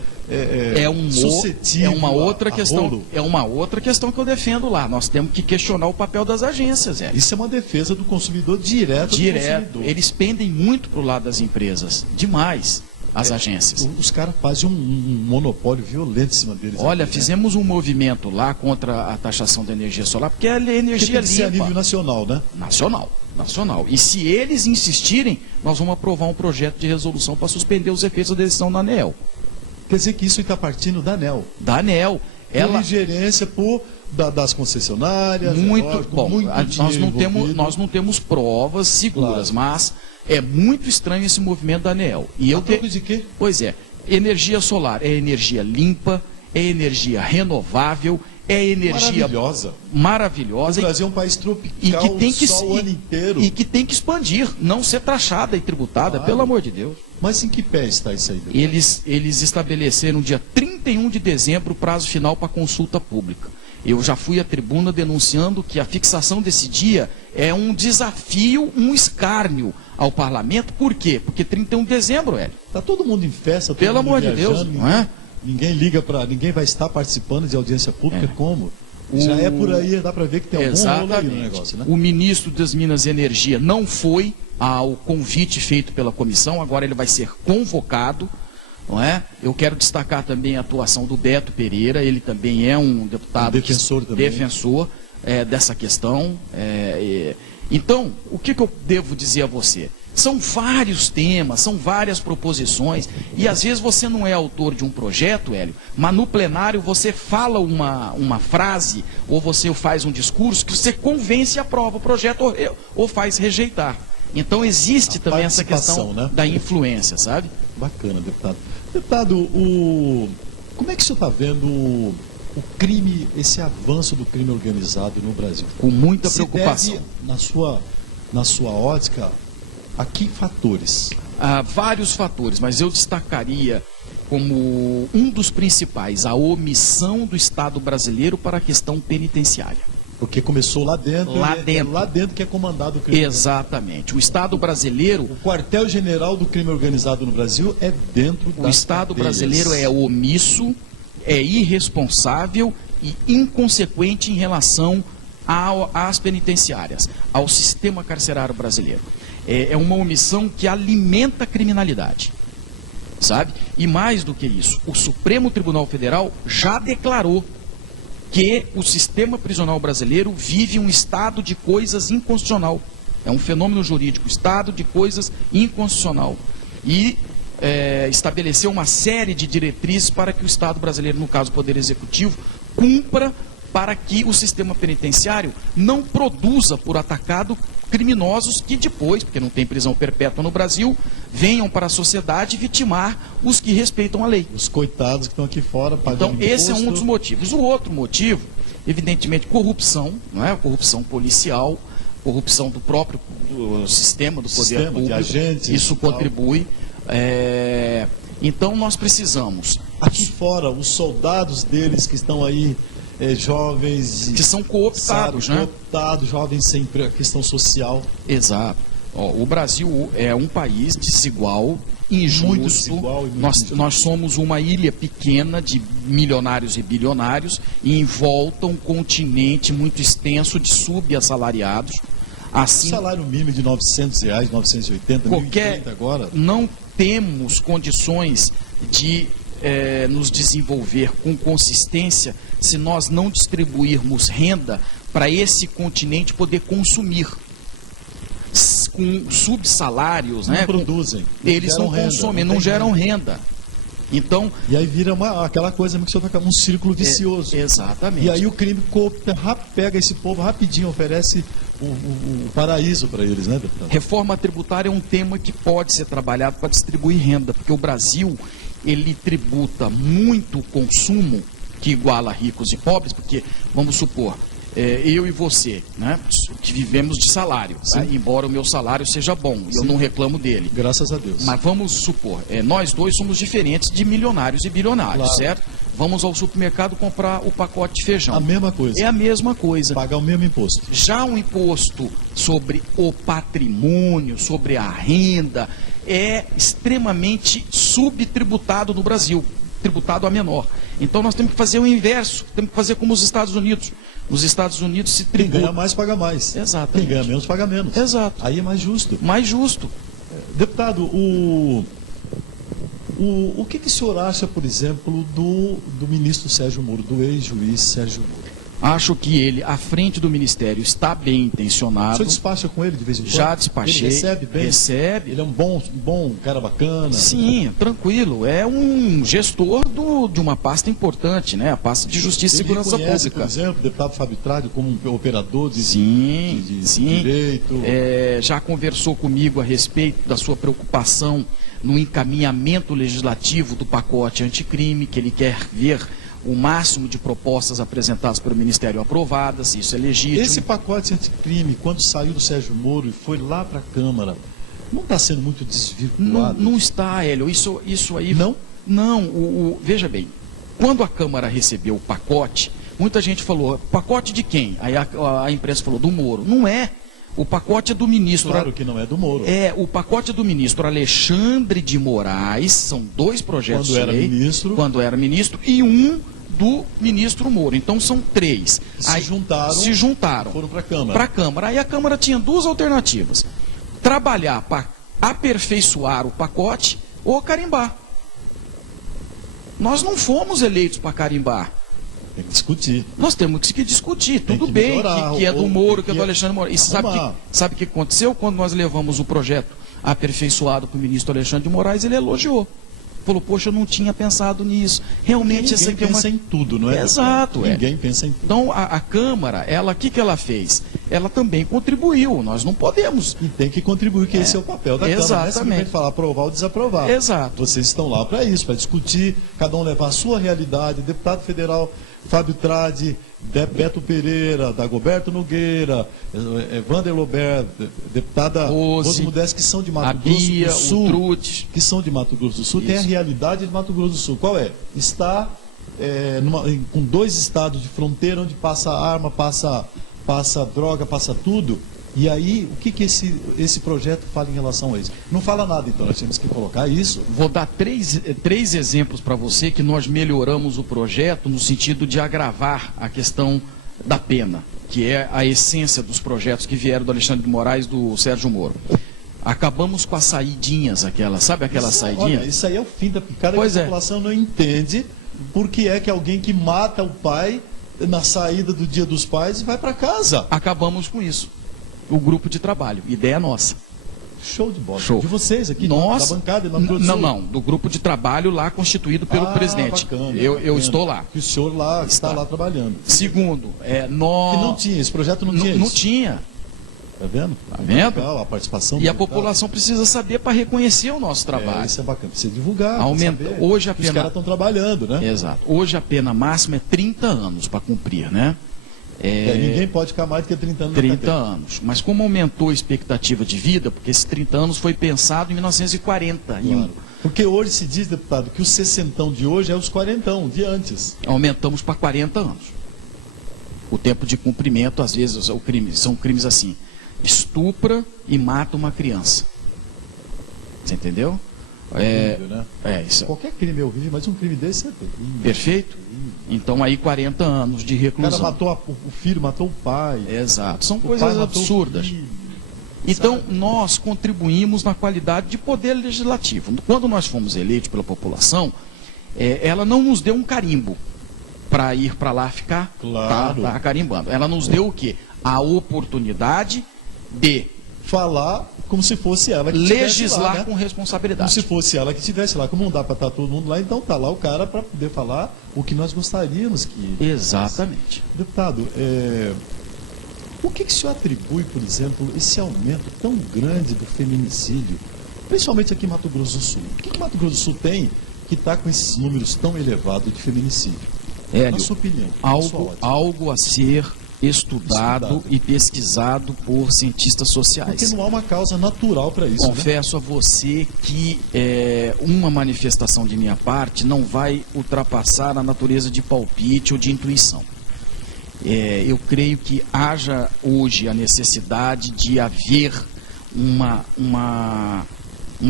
É uma outra questão que eu defendo lá. Nós temos que questionar o papel das agências. Isso é uma defesa do consumidor direto. Do consumidor. Eles pendem muito para o lado das empresas. Demais. As agências. Os caras fazem um monopólio violento em cima deles. Olha, aqui, fizemos um movimento lá contra a taxação da energia solar, porque é energia tem que ser a nível nacional, né? Nacional. E se eles insistirem, nós vamos aprovar um projeto de resolução para suspender os efeitos da decisão da ANEEL. Quer dizer que isso está partindo da ANEEL. Da ANEEL. Ela gerência das concessionárias. Muito bom. Nós não temos provas seguras, claro. Mas é muito estranho esse movimento da ANEEL. E de quê? Pois é. Energia solar é energia limpa, é energia renovável, é energia maravilhosa. O Brasil é um país tropical, e que tem que o ano inteiro. E que tem que expandir, não ser taxada e tributada, claro. Pelo amor de Deus. Mas em que pé está isso aí? Eles estabeleceram dia 31 de dezembro o prazo final para consulta pública. Eu já fui à tribuna denunciando que a fixação desse dia é um desafio, um escárnio ao parlamento. Por quê? Porque 31 de dezembro, Hélio. Está todo mundo em festa, pelo amor de Deus, não é? Ninguém liga para. Ninguém vai estar participando de audiência pública. Como? Já é por aí, dá para ver que tem algum rolo aí no negócio, né? O ministro das Minas e Energia não foi ao convite feito pela comissão, agora ele vai ser convocado. Não é? Eu quero destacar também a atuação do Beto Pereira, ele também é um deputado defensor dessa questão. Então, o que eu devo dizer a você? São vários temas, são várias proposições, e às vezes você não é autor de um projeto, Hélio, mas no plenário você fala uma frase, ou você faz um discurso que você convence e aprova o projeto, ou faz rejeitar. Então existe também essa questão, né, da influência, sabe? Bacana, deputado. Deputado, como é que o senhor está vendo o crime, esse avanço do crime organizado no Brasil? Com muita preocupação. Deve, na sua ótica, a que fatores? Vários fatores, mas eu destacaria como um dos principais a omissão do Estado brasileiro para a questão penitenciária. Porque começou lá dentro. Lá dentro que é comandado o crime. Exatamente. O Estado brasileiro... O quartel-general do crime organizado no Brasil é dentro das O Estado cadeias. brasileiro é omisso, é irresponsável e inconsequente em relação às penitenciárias, ao sistema carcerário brasileiro. É uma omissão que alimenta a criminalidade, sabe? E mais do que isso, o Supremo Tribunal Federal já declarou que o sistema prisional brasileiro vive um estado de coisas inconstitucional. É um fenômeno jurídico, estado de coisas inconstitucional. E estabeleceu uma série de diretrizes para que o Estado brasileiro, no caso o Poder Executivo, cumpra para que o sistema penitenciário não produza por atacado criminosos que depois, porque não tem prisão perpétua no Brasil, venham para a sociedade vitimar os que respeitam a lei. Os coitados que estão aqui fora pagando Então, esse é um dos motivos. O outro motivo, evidentemente, corrupção, não é? Corrupção policial, corrupção do próprio sistema do poder público. De agentes, isso contribui. Então, nós precisamos... Aqui fora, os soldados deles que estão aí, jovens... Que são cooptados, né? Cooptados, jovens sem questão social. Exato. Ó, o Brasil é um país desigual, injusto. Muito desigual e muito injusto. Nós somos uma ilha pequena de milionários e bilionários e em volta um continente muito extenso de subassalariados. Assim, Salário mínimo de R$900, 980, qualquer 1.030 agora. não temos condições de nos desenvolver com consistência se nós não distribuirmos renda para esse continente poder consumir. Com subsalários, Não né? produzem. Eles não geram consomem, renda, não tem geram renda. Então, E aí vira aquela coisa que o senhor está um círculo vicioso. exatamente. E aí o crime coopta, pega esse povo rapidinho, oferece o paraíso para eles, né, deputado? Reforma tributária é um tema que pode ser trabalhado para distribuir renda, porque o Brasil, ele tributa muito o consumo, que iguala ricos e pobres, porque, vamos supor, eu e você, né, que vivemos de salário, tá? Embora o meu salário seja bom, eu não reclamo dele. Graças a Deus. Mas vamos supor, nós dois somos diferentes de milionários e bilionários, Claro. certo? Vamos ao supermercado comprar o pacote de feijão. A mesma coisa. É a mesma coisa. Pagar o mesmo imposto. Já o imposto sobre o patrimônio, sobre a renda, é extremamente subtributado no Brasil, tributado a menor. Então nós temos que fazer o inverso, temos que fazer como os Estados Unidos. Os Estados Unidos se Quem ganha tributam. mais, paga mais. Exatamente. Quem ganha menos, paga menos. Exato. Aí é mais justo. Mais justo. Deputado, o que o senhor acha, por exemplo, do ministro Sérgio Moro, do ex-juiz Sérgio Moro? Acho que ele, à frente do Ministério, está bem O intencionado. senhor despacha com ele de vez em quando? Já despachei. Ele recebe bem? Recebe. Ele é um bom cara bacana? Sim, tranquilo. É um gestor de uma pasta importante, né? A pasta de Justiça e Ele Segurança reconhece, Pública. por exemplo, o deputado Fábio Tradi como um operador de Sim, sim. direito. Já conversou comigo a respeito da sua preocupação no encaminhamento legislativo do pacote anticrime, que ele quer ver o máximo de propostas apresentadas pelo Ministério aprovadas, isso é legítimo. Esse pacote anticrime, quando saiu do Sérgio Moro e foi lá para a Câmara, não está sendo muito Não, desvirtuado? não está, Hélio. Isso aí. Não? Não. Veja bem, quando a Câmara recebeu o pacote, muita gente falou, pacote de quem? Aí a imprensa falou, do Moro. Não é. O pacote é do ministro. Claro que não é do Moro. O pacote é do ministro Alexandre de Moraes, são 2 projetos Quando de era lei, ministro. quando era ministro, e um do ministro Moro. Então são 3. Se juntaram, foram para a Câmara. Para a Câmara. Aí a Câmara tinha 2 alternativas. Trabalhar para aperfeiçoar o pacote ou carimbar. Nós não fomos eleitos para carimbar. Tem que discutir. Nós temos que discutir. Tem Tudo que bem melhorar, que é do ou Moro, que é que do Alexandre Moraes. E sabe o que aconteceu? Quando nós levamos o projeto aperfeiçoado para o ministro Alexandre de Moraes, ele elogiou. Falou, poxa, eu não tinha pensado nisso. Realmente essa aqui é uma... pensa em tudo, não é? Exato, Ninguém pensa em tudo. Então a Câmara, o que ela fez? Ela também contribuiu. Nós não podemos. E tem que contribuir, que esse é o papel da Câmara. Não é Exatamente. simplesmente falar aprovar ou desaprovar. Exato. Vocês estão lá para isso, para discutir, cada um levar a sua realidade. Deputado federal Fábio Tradi, Beto Pereira, Dagoberto Nogueira, Wander Lober, deputada Rose Mudez, que são de Mato Grosso do Sul. O Trudes. Que são de Mato Grosso do Sul. Tem a realidade de Mato Grosso do Sul. Qual é? Está com 2 estados de fronteira onde passa arma, passa droga, passa tudo. E aí, o que esse projeto fala em relação a isso? Não fala nada, então nós temos que colocar isso. Vou dar três exemplos para você que nós melhoramos o projeto no sentido de agravar a questão da pena, que é a essência dos projetos que vieram do Alexandre de Moraes e do Sérgio Moro. Acabamos com as saidinhas, sabe aquela saidinha? Olha, isso aí é o fim da picada, Pois que a população não entende por que é que alguém que mata o pai na saída do Dia dos Pais vai para casa. Acabamos com isso. O grupo de trabalho, ideia nossa. Show de bola. Show. De vocês aqui, Nossa, da bancada. Na não, do grupo de trabalho lá constituído pelo presidente. Bacana, eu estou lá. Que o senhor lá está lá trabalhando. Segundo, Que não tinha, esse projeto não tinha não isso. tinha. Tá vendo? Tá vendo? Legal, a participação. E a militar. população precisa saber para reconhecer o nosso trabalho. Isso é bacana, precisa divulgar. Aumenta. Saber Hoje a que os pena... caras estão trabalhando, né? Exato. Hoje a pena máxima é 30 anos para cumprir, né? Ninguém pode ficar mais do que 30 anos. 30 anos. Mas como aumentou a expectativa de vida, porque esses 30 anos foi pensado em 1941. Claro. Porque hoje se diz, deputado, que o 60 de hoje é os 40 de antes. Aumentamos para 40 anos. O tempo de cumprimento, às vezes, são crimes assim. estupra e mata uma criança. Você entendeu? Horrível, né? Isso. Qualquer crime é horrível, mas um crime desse é terrível. Perfeito? Então aí 40 anos de O cara reclusão. matou o filho, matou o pai. Exato. São O coisas pai matou o absurdas. filho. Então, Sabe? nós contribuímos na qualidade de poder legislativo. Quando nós fomos eleitos pela população, ela não nos deu um carimbo para ir para lá ficar Claro. tá carimbando. Ela nos deu o quê? A oportunidade de Falar como se fosse ela que estivesse legislar lá, né? com Como responsabilidade. se fosse ela que estivesse lá. Como não dá para estar todo mundo lá, então tá lá o cara para poder falar o que nós gostaríamos que... Exatamente. Deputado, o que o senhor atribui, por exemplo, esse aumento tão grande do feminicídio, principalmente aqui em Mato Grosso do Sul? O que Mato Grosso do Sul tem que está com esses números tão elevados de feminicídio? Hélio, Na sua opinião, na sua ótica. algo a ser estudado e pesquisado por cientistas sociais. Porque não há uma causa natural para isso, né? Confesso a você que uma manifestação de minha parte não vai ultrapassar a natureza de palpite ou de intuição. Eu creio que haja hoje a necessidade de haver uma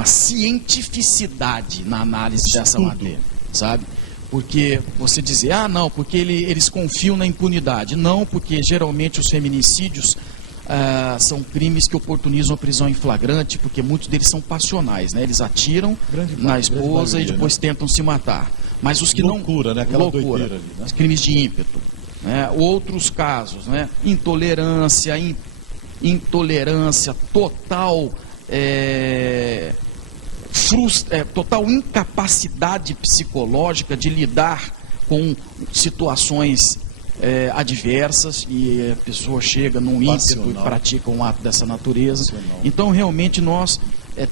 cientificidade na análise dessa Estudo. matéria, sabe? Porque você dizer, não, porque eles confiam na impunidade. Não, porque geralmente os feminicídios são crimes que oportunizam a prisão em flagrante, porque muitos deles são passionais, né? Eles atiram na esposa e depois tentam se matar. Mas os que Loucura, né? Aquela doideira ali, né? Os crimes de ímpeto. Né? Outros casos, né? Intolerância total, total incapacidade psicológica de lidar com situações adversas e a pessoa chega num ímpeto e pratica um ato dessa natureza. Passional. Então, realmente, nós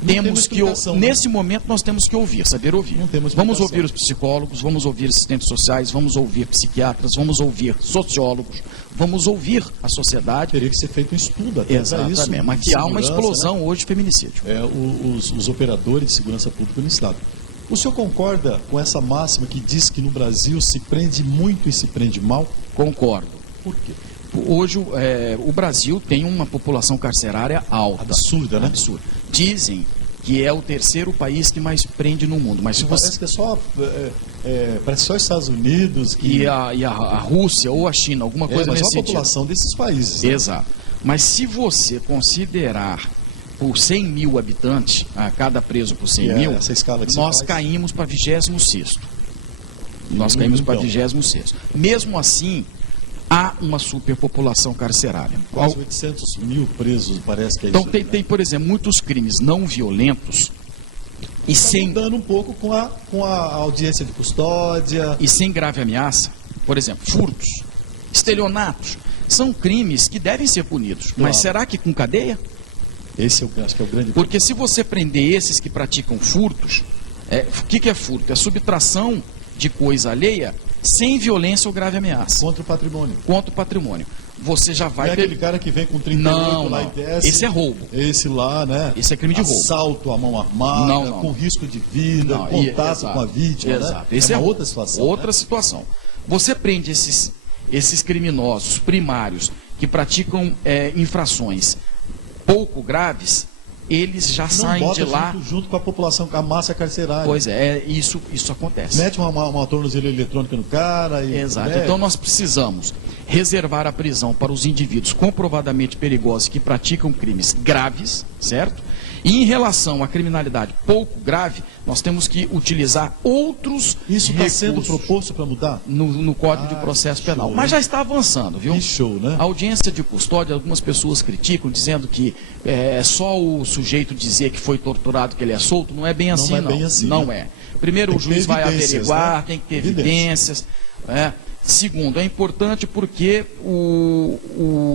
temos que, explicação, né? nesse momento, nós temos que ouvir, saber ouvir. Não temos Vamos explicação. ouvir os psicólogos, vamos ouvir assistentes sociais, vamos ouvir psiquiatras, vamos ouvir sociólogos, vamos ouvir a sociedade. Teria que ser feito um estudo até para isso. Exatamente, mas que há uma explosão hoje de feminicídio. Os operadores de segurança pública no Estado. O senhor concorda com essa máxima que diz que no Brasil se prende muito e se prende mal? Concordo. Por quê? Hoje o Brasil tem uma população carcerária alta. Absurda, né? Absurda. Dizem que é o terceiro país que mais prende no mundo. Mas se Parece você... que é só, parece só os Estados Unidos que... E a Rússia ou a China, alguma coisa mas nesse olha a sentido. população desses países. Né? Exato. Mas se você considerar por 100 mil habitantes, a cada preso por 100 mil, essa escala que nós você faz. caímos para 26º. Nós caímos para 26º. Mesmo assim, há uma superpopulação carcerária. Quase 800 mil presos, parece que é Então isso. tem, por exemplo, muitos crimes não violentos e sem mudando um pouco com a audiência de custódia. e sem grave ameaça. Por exemplo, furtos, estelionatos, são crimes que devem ser punidos. Claro. Mas será que com cadeia? Esse acho que é o grande... Porque se você prender esses que praticam furtos, o que é furto? É subtração de coisa alheia sem violência ou grave ameaça. Contra o patrimônio. Contra o patrimônio. Você já vai... Não é aquele cara que vem com 38 Não, lá não. e desce. Esse é roubo. Esse lá, né? Esse é crime de roubo. Assalto à mão armada, Não. com risco de vida, Não, contato exato, com a vítima, exato. né? Esse é uma é outra situação. Outra né? situação. Você prende esses criminosos primários que praticam infrações pouco graves, eles já Não saem bota de lá. junto com a população, com a massa carcerária. Pois é, isso acontece. Mete uma tornozeleira eletrônica no cara e... Exato. Então nós precisamos reservar a prisão para os indivíduos comprovadamente perigosos que praticam crimes graves, certo? E em relação à criminalidade pouco grave, nós temos que utilizar outros Isso está sendo recursos proposto para mudar? no Código de Processo que Penal. show, Mas hein? já está avançando, viu? Que show, né? A audiência de custódia, algumas pessoas criticam, dizendo que é só o sujeito dizer que foi torturado que ele é solto. Não é bem assim, é bem assim, não né? é. Primeiro, Tem o que ter juiz vai evidências, averiguar, né? tem que ter evidências. Segundo, é importante porque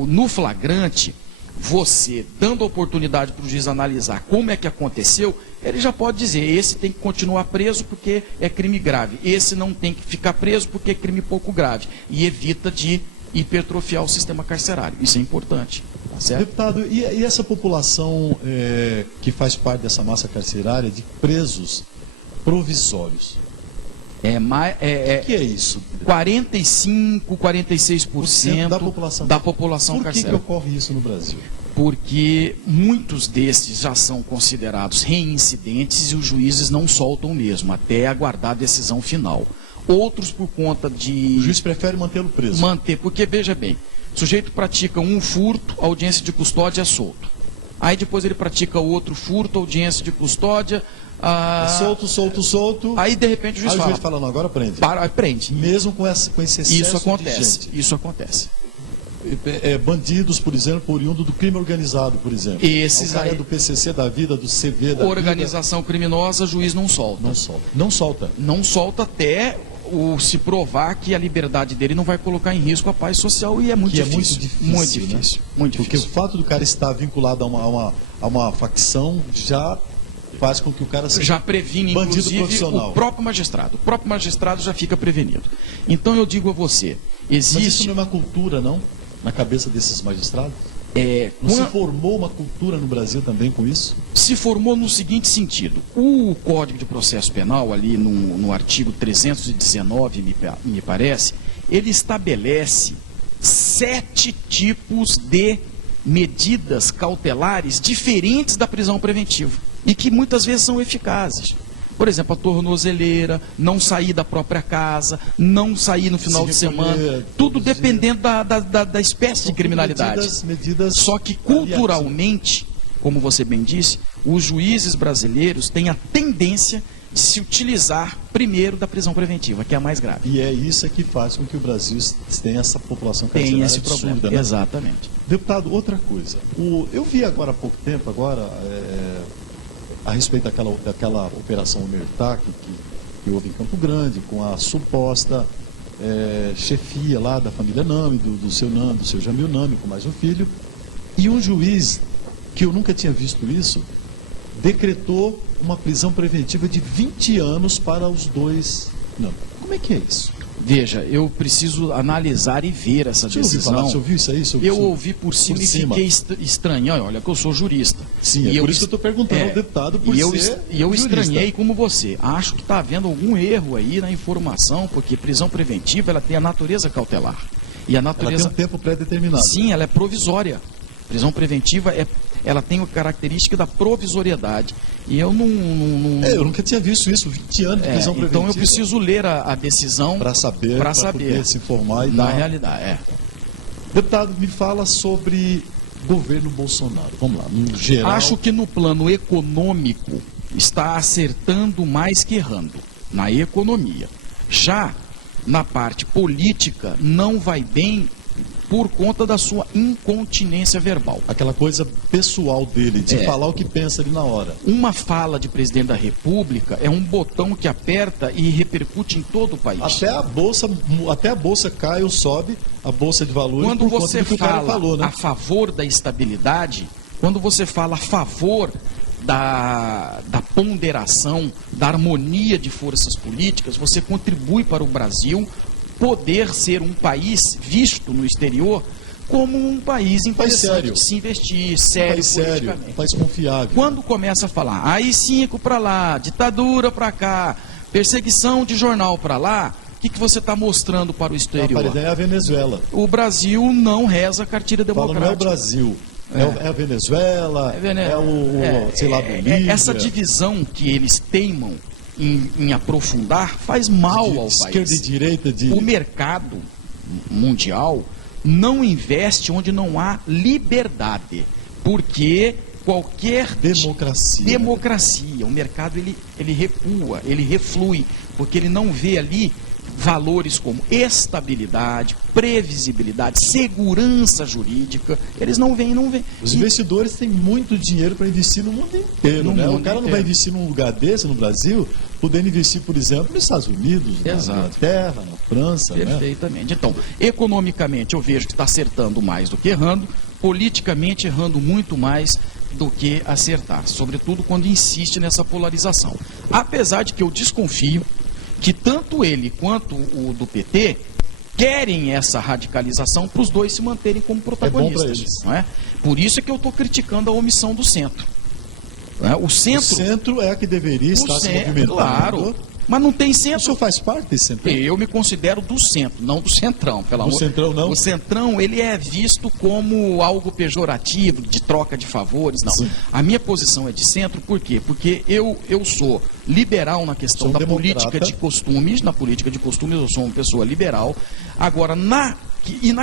no flagrante, você, dando oportunidade para o juiz analisar como é que aconteceu, ele já pode dizer, esse tem que continuar preso porque é crime grave, esse não tem que ficar preso porque é crime pouco grave, e evita de hipertrofiar o sistema carcerário. Isso é importante, tá certo? Deputado, e essa população que faz parte dessa massa carcerária de presos provisórios? O que é isso? 45, 46% da população. da população Por que carcerária. ocorre isso no Brasil? porque muitos desses já são considerados reincidentes e os juízes não soltam mesmo, até aguardar a decisão final. Outros por conta de... O juiz prefere mantê-lo preso. Manter, porque veja bem, o sujeito pratica um furto, a audiência de custódia é solto. Aí depois ele pratica outro furto, audiência de custódia... Solto. Aí de repente o juiz fala... Aí o juiz fala, não, agora prende. Prende. Mesmo com esse excesso Isso acontece, de gente. isso acontece. Bandidos, por exemplo, oriundo do crime organizado, por exemplo. Esses o cara aí... do PCC da vida, do CV da Organização criminosa, juiz não solta. Não solta. Não solta até se provar que a liberdade dele não vai colocar em risco a paz social, e é muito difícil. Muito difícil. Porque o fato do cara estar vinculado a uma facção já faz com que o cara seja já previne, bandido inclusive, profissional. o próprio magistrado. O próprio magistrado já fica prevenido. Então eu digo a você, existe... Mas isso não é uma cultura, não? Na cabeça desses magistrados? Não se formou uma cultura no Brasil também com isso? Se formou no seguinte sentido: o Código de Processo Penal, ali no artigo 319, me parece, ele estabelece 7 tipos de medidas cautelares diferentes da prisão preventiva e que muitas vezes são eficazes. Por exemplo, a tornozeleira, não sair da própria casa, não sair no final de semana, tudo dependendo da espécie de criminalidade. Medidas Só que culturalmente, como você bem disse, os juízes brasileiros têm a tendência de se utilizar primeiro da prisão preventiva, que é a mais grave. E é isso que faz com que o Brasil tenha essa população tem esse absurda, problema, né? Exatamente. Deputado, outra coisa. Eu vi agora há pouco tempo, a respeito daquela operação Omertá que houve em Campo Grande, com a suposta chefia lá da família Nami, do seu Jamil Nami, com mais um filho, e um juiz, que eu nunca tinha visto isso, decretou uma prisão preventiva de 20 anos para os dois. Não. Como é que é isso? Veja, eu preciso analisar e ver essa decisão. Você ouviu isso aí? Eu ouvi por cima e fiquei estranho. Olha, que eu sou jurista. Sim, por isso que eu estou perguntando ao deputado por ser E eu jurista. estranhei como você. Acho que está havendo algum erro aí na informação, porque prisão preventiva ela tem a natureza cautelar. E a natureza... Ela tem um tempo pré-determinado. Sim, ela é provisória. Prisão preventiva ela tem a característica da provisoriedade. E eu não... eu nunca tinha visto isso, 20 anos de prisão preventiva. Então eu preciso ler a decisão para saber, poder se informar e na realidade. Deputado, me fala sobre governo Bolsonaro. Vamos lá, no geral. Acho que no plano econômico está acertando mais que errando, na economia. Já na parte política não vai bem por conta da sua incontinência verbal. Aquela coisa pessoal dele, de falar o que pensa ali na hora. Uma fala de presidente da República é um botão que aperta e repercute em todo o país. Até a bolsa cai ou sobe, a bolsa de valores, quando por você conta do que o cara falou, né? a favor da estabilidade, quando você fala a favor da ponderação, da harmonia de forças políticas, você contribui para o Brasil poder ser um país visto no exterior como um país interessante de se investir, sério, politicamente. Um país confiável. Quando começa a falar AI-5 para lá, ditadura para cá, perseguição de jornal para lá, o que você está mostrando para o exterior? É a Venezuela. O Brasil não reza a cartilha democrática. Não é o Brasil. É a Venezuela, sei lá, Bolívia. Essa divisão que eles teimam em aprofundar faz mal ao país. Esquerda e direita. O mercado mundial não investe onde não há liberdade, porque qualquer democracia, o mercado ele recua, ele reflui, porque ele não vê ali valores como estabilidade, previsibilidade, segurança jurídica, eles não veem. Os investidores têm muito dinheiro para investir no mundo inteiro, né? O cara não vai investir num lugar desse, no Brasil, podendo investir, por exemplo, nos Estados Unidos, na Inglaterra, na França. Perfeitamente. Né? Então, economicamente eu vejo que está acertando mais do que errando, politicamente errando muito mais do que acertar, sobretudo quando insiste nessa polarização. Apesar de que eu desconfio que tanto ele quanto o do PT querem essa radicalização para os dois se manterem como protagonistas. É bom para eles. Não é? Por isso é que eu estou criticando a omissão do centro. Não é? O centro é a que deveria estar se movimentando. Claro. Mas não tem O centro. senhor faz parte desse centro? Eu me considero do centro, não do centrão. Pelo Do amor. centrão, não? O centrão, ele é visto como algo pejorativo, de troca de favores. Não. Sim. A minha posição é de centro, por quê? Porque eu sou liberal na questão Sou um da política democrata. de costumes. Na política de costumes eu sou uma pessoa liberal. Agora, na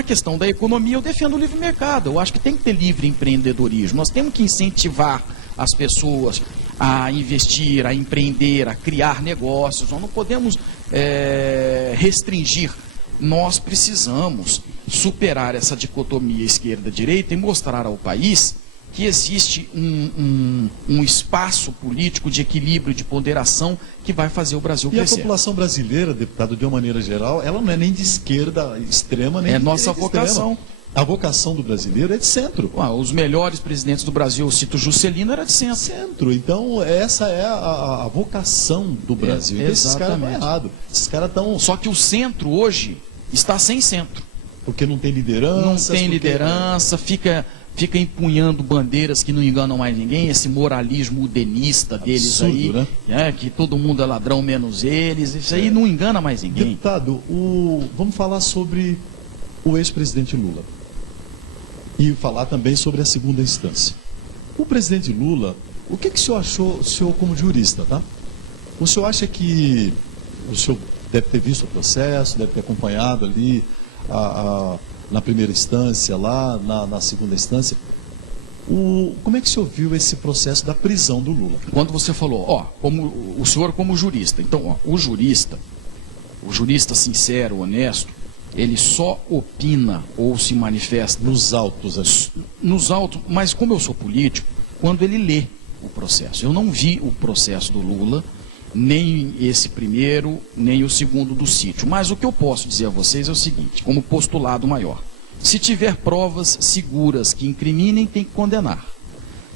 questão da economia, eu defendo o livre mercado. Eu acho que tem que ter livre empreendedorismo. Nós temos que incentivar as pessoas a investir, a empreender, a criar negócios. Nós não podemos restringir. Nós precisamos superar essa dicotomia esquerda-direita e mostrar ao país que existe um espaço político de equilíbrio, de ponderação, que vai fazer o Brasil E a crescer. população brasileira, deputado, de uma maneira geral, ela não é nem de esquerda extrema, nem É de nossa direita vocação. extrema. A vocação do brasileiro é de centro. Os melhores presidentes do Brasil, eu cito Juscelino, era de centro. Centro. Então, essa é a vocação do Brasil. Então, esses caras estão exatamente. errados. Esses caras estão... Só que o centro hoje está sem centro. Porque não tem liderança. Não tem liderança, fica empunhando bandeiras que não enganam mais ninguém, esse moralismo udenista deles Absurdo, aí, né? Que todo mundo é ladrão menos eles, isso aí não engana mais ninguém. Deputado, vamos falar sobre o ex-presidente Lula. E falar também sobre a segunda instância. O presidente Lula, o que o senhor achou, o senhor como jurista, tá? O senhor acha que o senhor deve ter visto o processo, deve ter acompanhado ali na primeira instância, lá na segunda instância. Como é que o senhor viu esse processo da prisão do Lula? Quando você falou, como o senhor como jurista, então, o jurista sincero, honesto, ele só opina ou se manifesta Nos autos, ali. nos autos, mas como eu sou político, quando ele lê o processo. Eu não vi o processo do Lula, nem esse primeiro, nem o segundo do sítio. Mas o que eu posso dizer a vocês é o seguinte, como postulado maior. Se tiver provas seguras que incriminem, tem que condenar.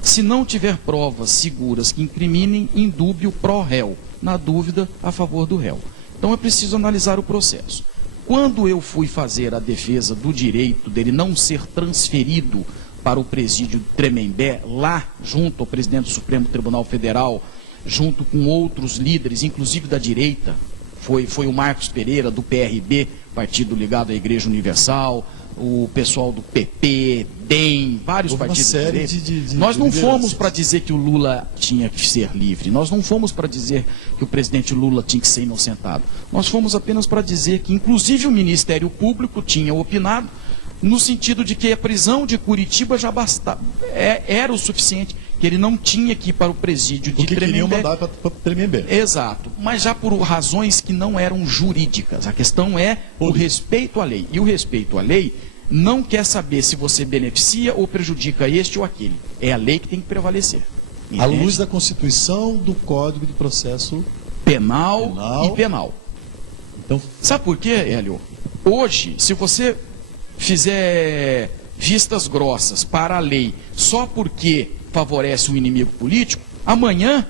Se não tiver provas seguras que incriminem, indúbio pró réu. Na dúvida, a favor do réu. Então é preciso analisar o processo. Quando eu fui fazer a defesa do direito dele não ser transferido para o presídio de Tremembé, lá junto ao presidente do Supremo Tribunal Federal, junto com outros líderes, inclusive da direita, foi o Marcos Pereira, do PRB, partido ligado à Igreja Universal, o pessoal do PP, DEM, vários Houve uma partidos série direita. de Nós não lideranças. fomos para dizer que o Lula tinha que ser livre, nós não fomos para dizer que o presidente Lula tinha que ser inocentado. Nós fomos apenas para dizer que, inclusive, o Ministério Público tinha opinado no sentido de que a prisão de Curitiba já bastava, era o suficiente, que ele não tinha que ir para o presídio de Porque queriam Tremembé. mandar para Tremembé. Exato, mas já por razões que não eram jurídicas. A questão é o respeito à lei. E o respeito à lei não quer saber se você beneficia ou prejudica este ou aquele. É a lei que tem que prevalecer. À Entende? luz da Constituição, do Código de Processo. penal e penal. Então, Sabe por quê, Hélio? Hoje, se você fizer vistas grossas para a lei só porque favorece um inimigo político, amanhã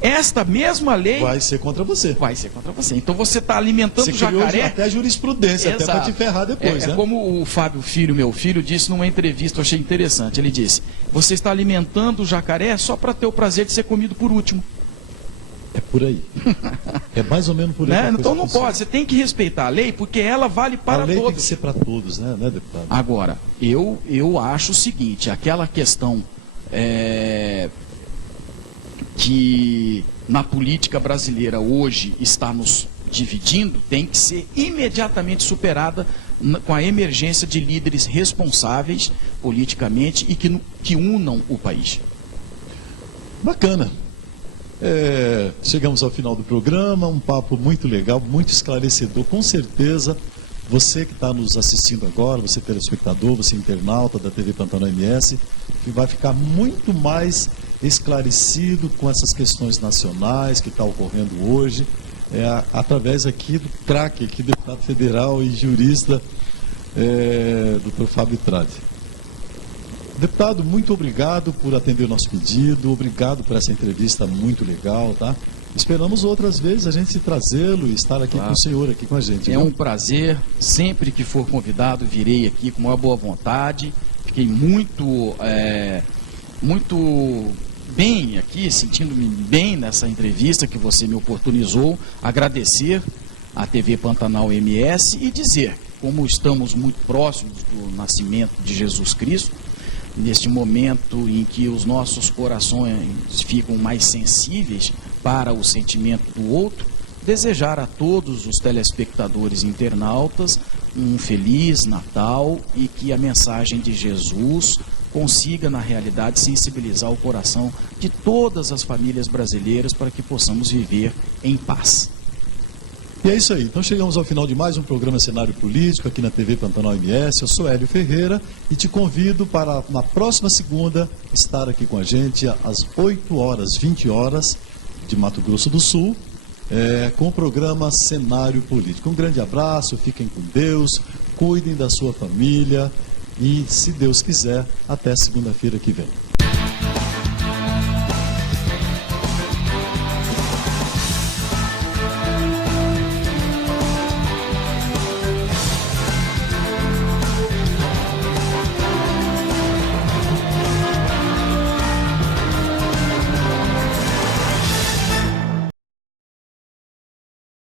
esta mesma lei vai ser contra você. vai ser contra você. Então você está alimentando Você o criou jacaré. até jurisprudência, até para Exato. te ferrar depois, é né? como o Fábio Filho, meu filho, disse numa entrevista, eu achei interessante. Ele disse: você está alimentando o jacaré só para ter o prazer de ser comido por último. É por aí. É mais ou menos por aí. Né? que a coisa Então não funciona. pode, você tem que respeitar a lei, porque ela vale para a lei tem que todos. ser para todos, né, deputado? Agora, eu acho o seguinte, aquela questão que na política brasileira hoje está nos dividindo, tem que ser imediatamente superada com a emergência de líderes responsáveis politicamente e que unam o país. Bacana. Chegamos ao final do programa, um papo muito legal, muito esclarecedor, com certeza. Você que está nos assistindo agora, você telespectador, você internauta da TV Pantanal MS, que vai ficar muito mais esclarecido com essas questões nacionais que está ocorrendo hoje, através aqui do craque, aqui, deputado federal e jurista, Dr. Fábio Tradi. Deputado, muito obrigado por atender o nosso pedido, obrigado por essa entrevista muito legal, tá? Esperamos outras vezes a gente trazê-lo e estar aqui com o senhor, aqui com a gente. É viu? um prazer, sempre que for convidado, virei aqui com uma boa vontade. Fiquei muito bem aqui, sentindo-me bem nessa entrevista que você me oportunizou, agradecer à TV Pantanal MS e dizer, como estamos muito próximos do nascimento de Jesus Cristo, neste momento em que os nossos corações ficam mais sensíveis para o sentimento do outro, desejar a todos os telespectadores e internautas um feliz Natal e que a mensagem de Jesus consiga, na realidade, sensibilizar o coração de todas as famílias brasileiras para que possamos viver em paz. E é isso aí, então chegamos ao final de mais um programa Cenário Político aqui na TV Pantanal MS. Eu sou Hélio Ferreira e te convido para, na próxima segunda, estar aqui com a gente às 8h20 de Mato Grosso do Sul, com o programa Cenário Político. Um grande abraço, fiquem com Deus, cuidem da sua família e, se Deus quiser, até segunda-feira que vem.